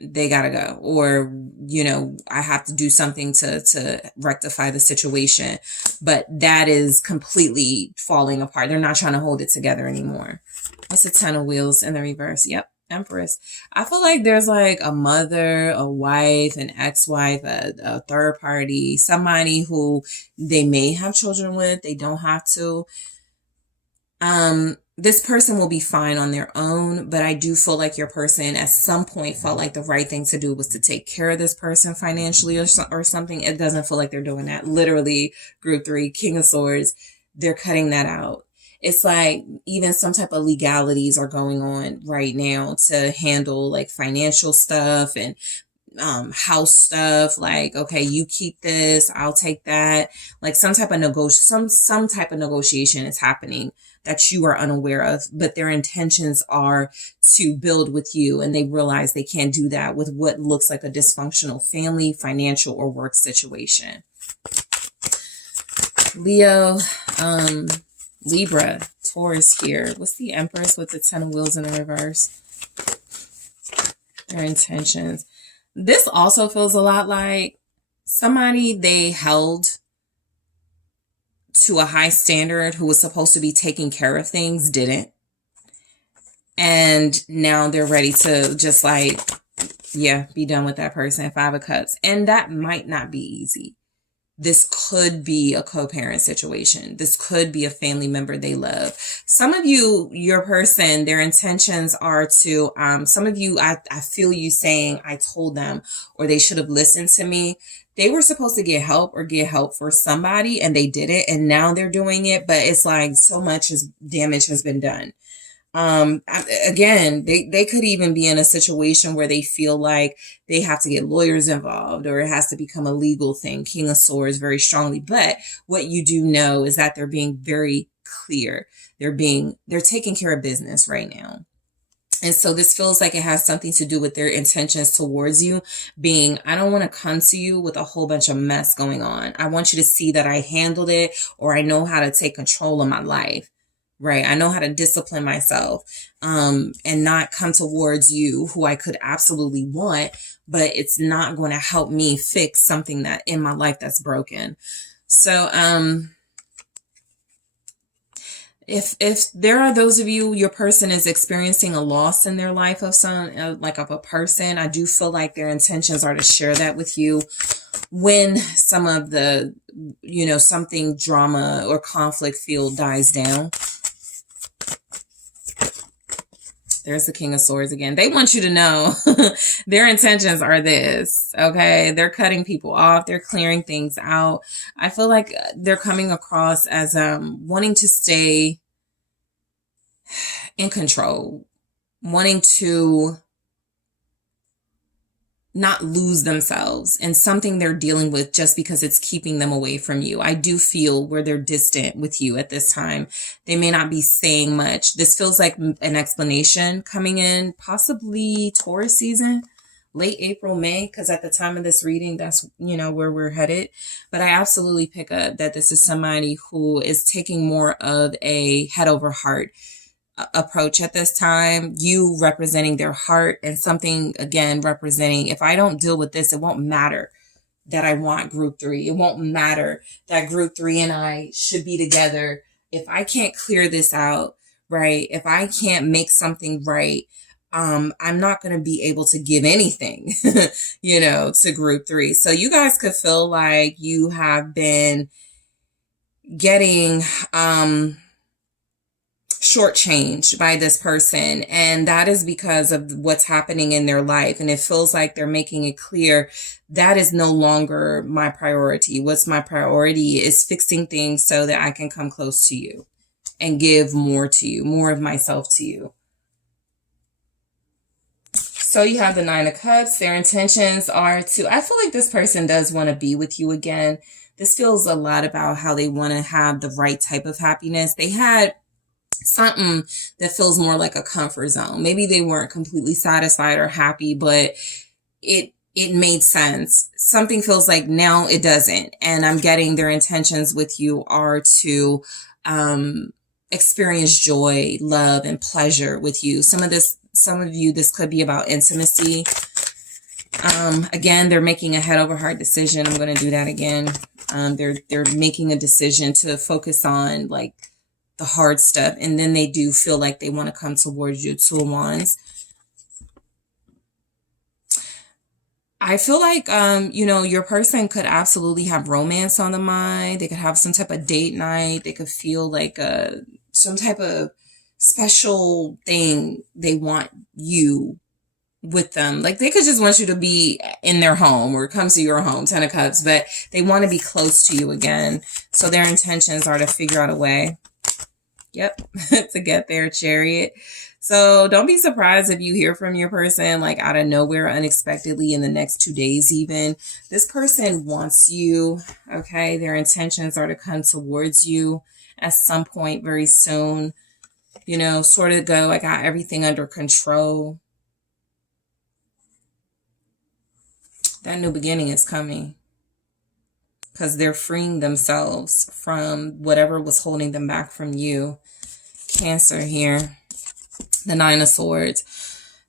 they gotta go, or, you know, I have to do something to rectify the situation. But that is completely falling apart. They're not trying to hold it together anymore. What's the Ten of Wheels in the reverse? Yep. Empress. I feel like there's like a mother, a wife, an ex-wife, a third party, somebody who they may have children with. They don't have to. This person will be fine on their own, but I do feel like your person at some point felt like the right thing to do was to take care of this person financially or something. It doesn't feel like they're doing that. Literally, group 3, King of Swords, they're cutting that out. It's like even some type of legalities are going on right now to handle like financial stuff and house stuff. Like, okay, you keep this, I'll take that. Like some type of some type of negotiation is happening that you are unaware of, but their intentions are to build with you, and they realize they can't do that with what looks like a dysfunctional family, financial, or work situation. Leo, Libra, Taurus here. What's the Empress with the Ten of Wheels in the reverse? Their intentions. This also feels a lot like somebody they held to a high standard who was supposed to be taking care of things, didn't. And now they're ready to just like, yeah, be done with that person. 5 of Cups. And that might not be easy. This could be a co-parent situation. This could be a family member they love. Some of you, your person, their intentions are to, some of you, I feel you saying, I told them, or they should have listened to me. They were supposed to get help for somebody, and they did it, and now they're doing it. But it's like so much damage has been done. Again, they could even be in a situation where they feel like they have to get lawyers involved, or it has to become a legal thing. King of Swords very strongly. But what you do know is that they're being very clear. They're taking care of business right now. And so this feels like it has something to do with their intentions towards you being, I don't want to come to you with a whole bunch of mess going on. I want you to see that I handled it, or I know how to take control of my life. Right. I know how to discipline myself, and not come towards you who I could absolutely want, but it's not going to help me fix something that in my life that's broken. So, if there are those of you, your person is experiencing a loss in their life of of a person, I do feel like their intentions are to share that with you when some of the, something drama or conflict field dies down. There's the King of Swords again. They want you to know their intentions are this, okay? They're cutting people off. They're clearing things out. I feel like they're coming across as wanting to stay in control, wanting to not lose themselves in something they're dealing with just because it's keeping them away from you. I do feel where they're distant with you at this time. They may not be saying much. This feels like an explanation coming in, possibly Taurus season, late April, May, because at the time of this reading, that's, where we're headed. But I absolutely pick up that this is somebody who is taking more of a head over heart approach at this time. You representing their heart, and something, again, representing, if I don't deal with this, it won't matter that I want group 3. It won't matter that group 3 and I should be together. If I can't clear this out, right? If I can't make something right, I'm not going to be able to give anything, to group 3. So you guys could feel like you have been getting, shortchanged by this person, and that is because of what's happening in their life. And it feels like they're making it clear that is no longer my priority. What's my priority is fixing things so that I can come close to you and give more to you, more of myself to you. So you have the 9 of Cups. Their intentions are to, I feel like this person does want to be with you again. This feels a lot about how they want to have the right type of happiness. They had something that feels more like a comfort zone. Maybe they weren't completely satisfied or happy, but it made sense. Something feels like now it doesn't. And I'm getting their intentions with you are to experience joy, love, and pleasure with you. Some of you, this could be about intimacy. Again, they're making a head over heart decision. I'm going to do that again. They're making a decision to focus on like the hard stuff, and then they do feel like they want to come towards you. 2 of Wands. I feel like, your person could absolutely have romance on the mind. They could have some type of date night. They could feel like some type of special thing they want you with them. Like they could just want you to be in their home or come to your home, 10 of Cups, but they want to be close to you again. So their intentions are to figure out a way. Yep, to get there, Chariot. So don't be surprised if you hear from your person like out of nowhere, unexpectedly, in the next 2 days even. This person wants you, okay? Their intentions are to come towards you at some point very soon. Sort of go, I got everything under control. That new beginning is coming. Because they're freeing themselves from whatever was holding them back from you. Cancer here. The 9 of Swords.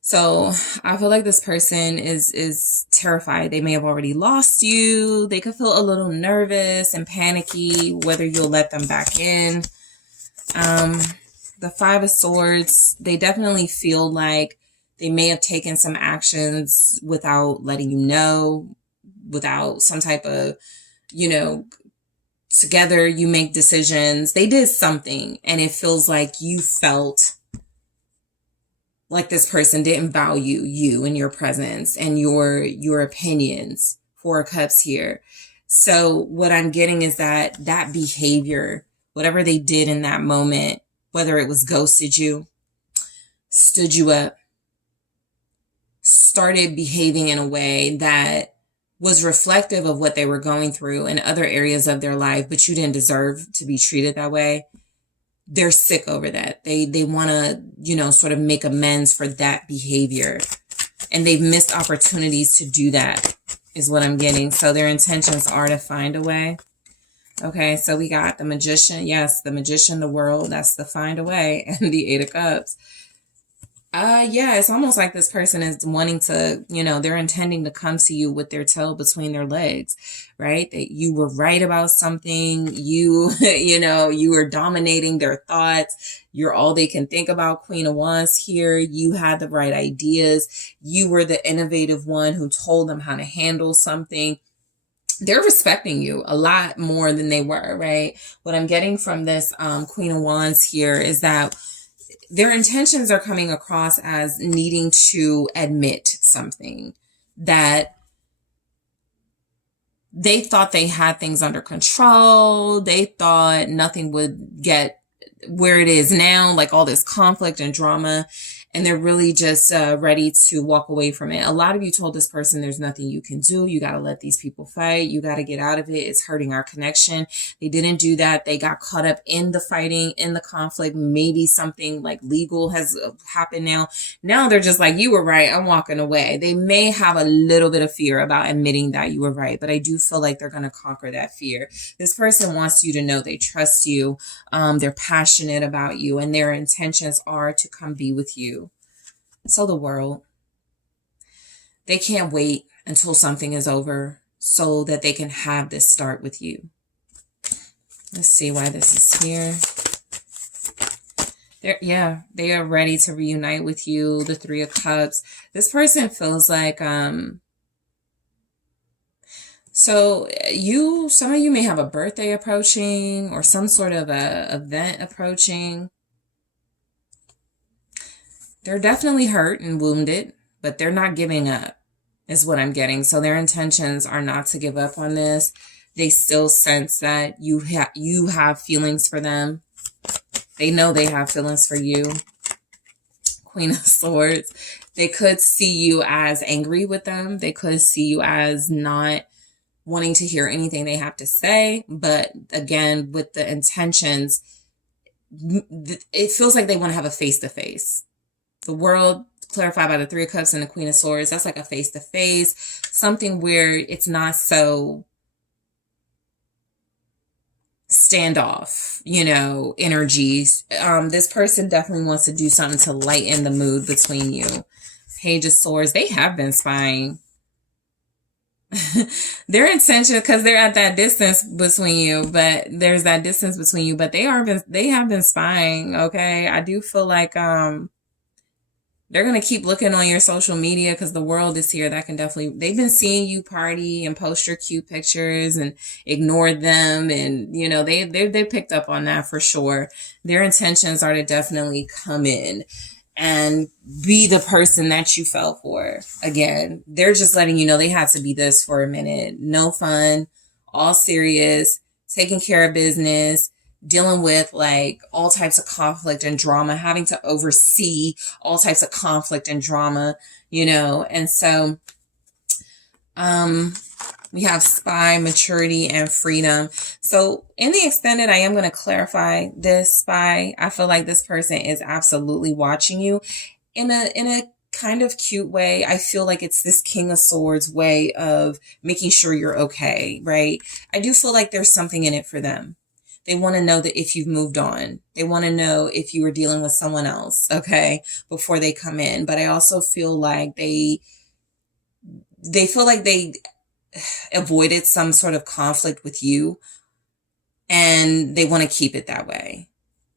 So I feel like this person is terrified. They may have already lost you. They could feel a little nervous and panicky whether you'll let them back in. The 5 of Swords. They definitely feel like they may have taken some actions without letting you know. Without some type of together you make decisions. They did something, and it feels like you felt like this person didn't value you and your presence and your opinions. 4 of Cups here. So what I'm getting is that behavior, whatever they did in that moment, whether it was ghosted you, stood you up, started behaving in a way that was reflective of what they were going through in other areas of their life, but you didn't deserve to be treated that way. They're sick over that. They want to, sort of make amends for that behavior. And they've missed opportunities to do that, is what I'm getting. So their intentions are to find a way. Okay, so we got the Magician. Yes, the Magician, the World. That's the find a way. And the 8 of Cups. Yeah, it's almost like this person is wanting to, they're intending to come to you with their tail between their legs, right? That you were right about something. You were dominating their thoughts. You're all they can think about. Queen of Wands here. You had the right ideas. You were the innovative one who told them how to handle something. They're respecting you a lot more than they were, right? What I'm getting from this Queen of Wands here is that their intentions are coming across as needing to admit something, that they thought they had things under control. They thought nothing would get where it is now, like all this conflict and drama. and they're really just ready to walk away from it. A lot of you told this person there's nothing you can do. You got to let these people fight. You got to get out of it. It's hurting our connection. They didn't do that. They got caught up in the fighting, in the conflict. Maybe something like legal has happened now. Now they're just like, you were right, I'm walking away. They may have a little bit of fear about admitting that you were right, but I do feel like they're going to conquer that fear. This person wants you to know they trust you. They're passionate about you, and their intentions are to come be with you. So the world, they can't wait until something is over so that they can have this start with you. Let's see why this is here. They are ready to reunite with you. The Three of Cups. This person feels like, some of you may have a birthday approaching or some sort of a event approaching. They're definitely hurt and wounded, but they're not giving up, is what I'm getting. So their intentions are not to give up on this. They still sense that you have feelings for them. They know they have feelings for you. Queen of Swords. They could see you as angry with them. They could see you as not wanting to hear anything they have to say. But again, with the intentions, it feels like they want to have a face-to-face. The World, clarified by the Three of Cups and the Queen of Swords, that's like a face-to-face. Something where it's not so standoff, energies. This person definitely wants to do something to lighten the mood between you. Page of Swords, they have been spying. Their intention, because they're at that distance between you, but there's that distance between you, but they have been spying. Okay. I do feel like, they're going to keep looking on your social media because the world is here. That can definitely, they've been seeing you party and post your cute pictures and ignored them. And, they picked up on that for sure. Their intentions are to definitely come in and be the person that you fell for. Again, they're just letting you know they had to be this for a minute. No fun, all serious, taking care of business, dealing with like all types of conflict and drama, having to oversee all types of conflict and drama, and so, we have spy, maturity, and freedom. So in the extended, I am going to clarify this spy. I feel like this person is absolutely watching you in a kind of cute way. I feel like it's this King of Swords way of making sure you're okay, right? I do feel like there's something in it for them. They want to know that if you've moved on. They want to know if you were dealing with someone else, okay, before they come in. But I also feel like they feel like they avoided some sort of conflict with you, and they want to keep it that way.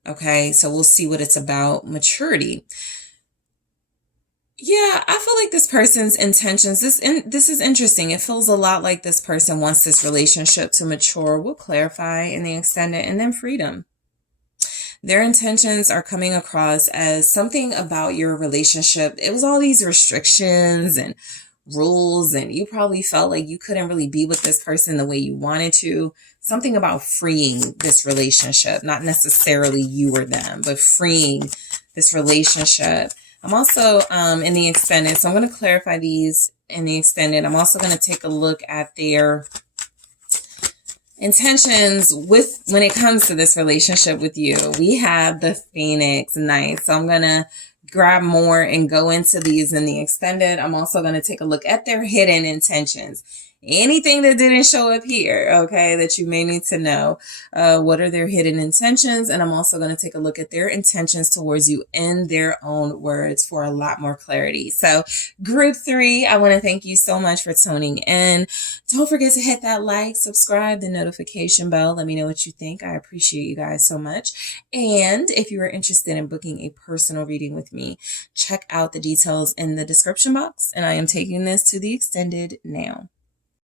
Okay, so we'll see what it's about. Maturity. Yeah, I feel like this person's intentions, this is interesting. It feels a lot like this person wants this relationship to mature. We'll clarify in the extended. And then freedom. Their intentions are coming across as something about your relationship. It was all these restrictions and rules, and you probably felt like you couldn't really be with this person the way you wanted to. Something about freeing this relationship, not necessarily you or them, but freeing this relationship. I'm also in the extended, so I'm going to clarify these in the extended. I'm also going to take a look at their intentions when it comes to this relationship with you. We have the Phoenix. Nice. So I'm going to grab more and go into these in the extended. I'm also going to take a look at their hidden intentions. Anything that didn't show up here, okay, that you may need to know. What are their hidden intentions? And I'm also going to take a look at their intentions towards you in their own words for a lot more clarity. So group 3, I want to thank you so much for tuning in. Don't forget to hit that like, subscribe, the notification bell. Let me know what you think. I appreciate you guys so much. And if you are interested in booking a personal reading with me, check out the details in the description box. And I am taking this to the extended now.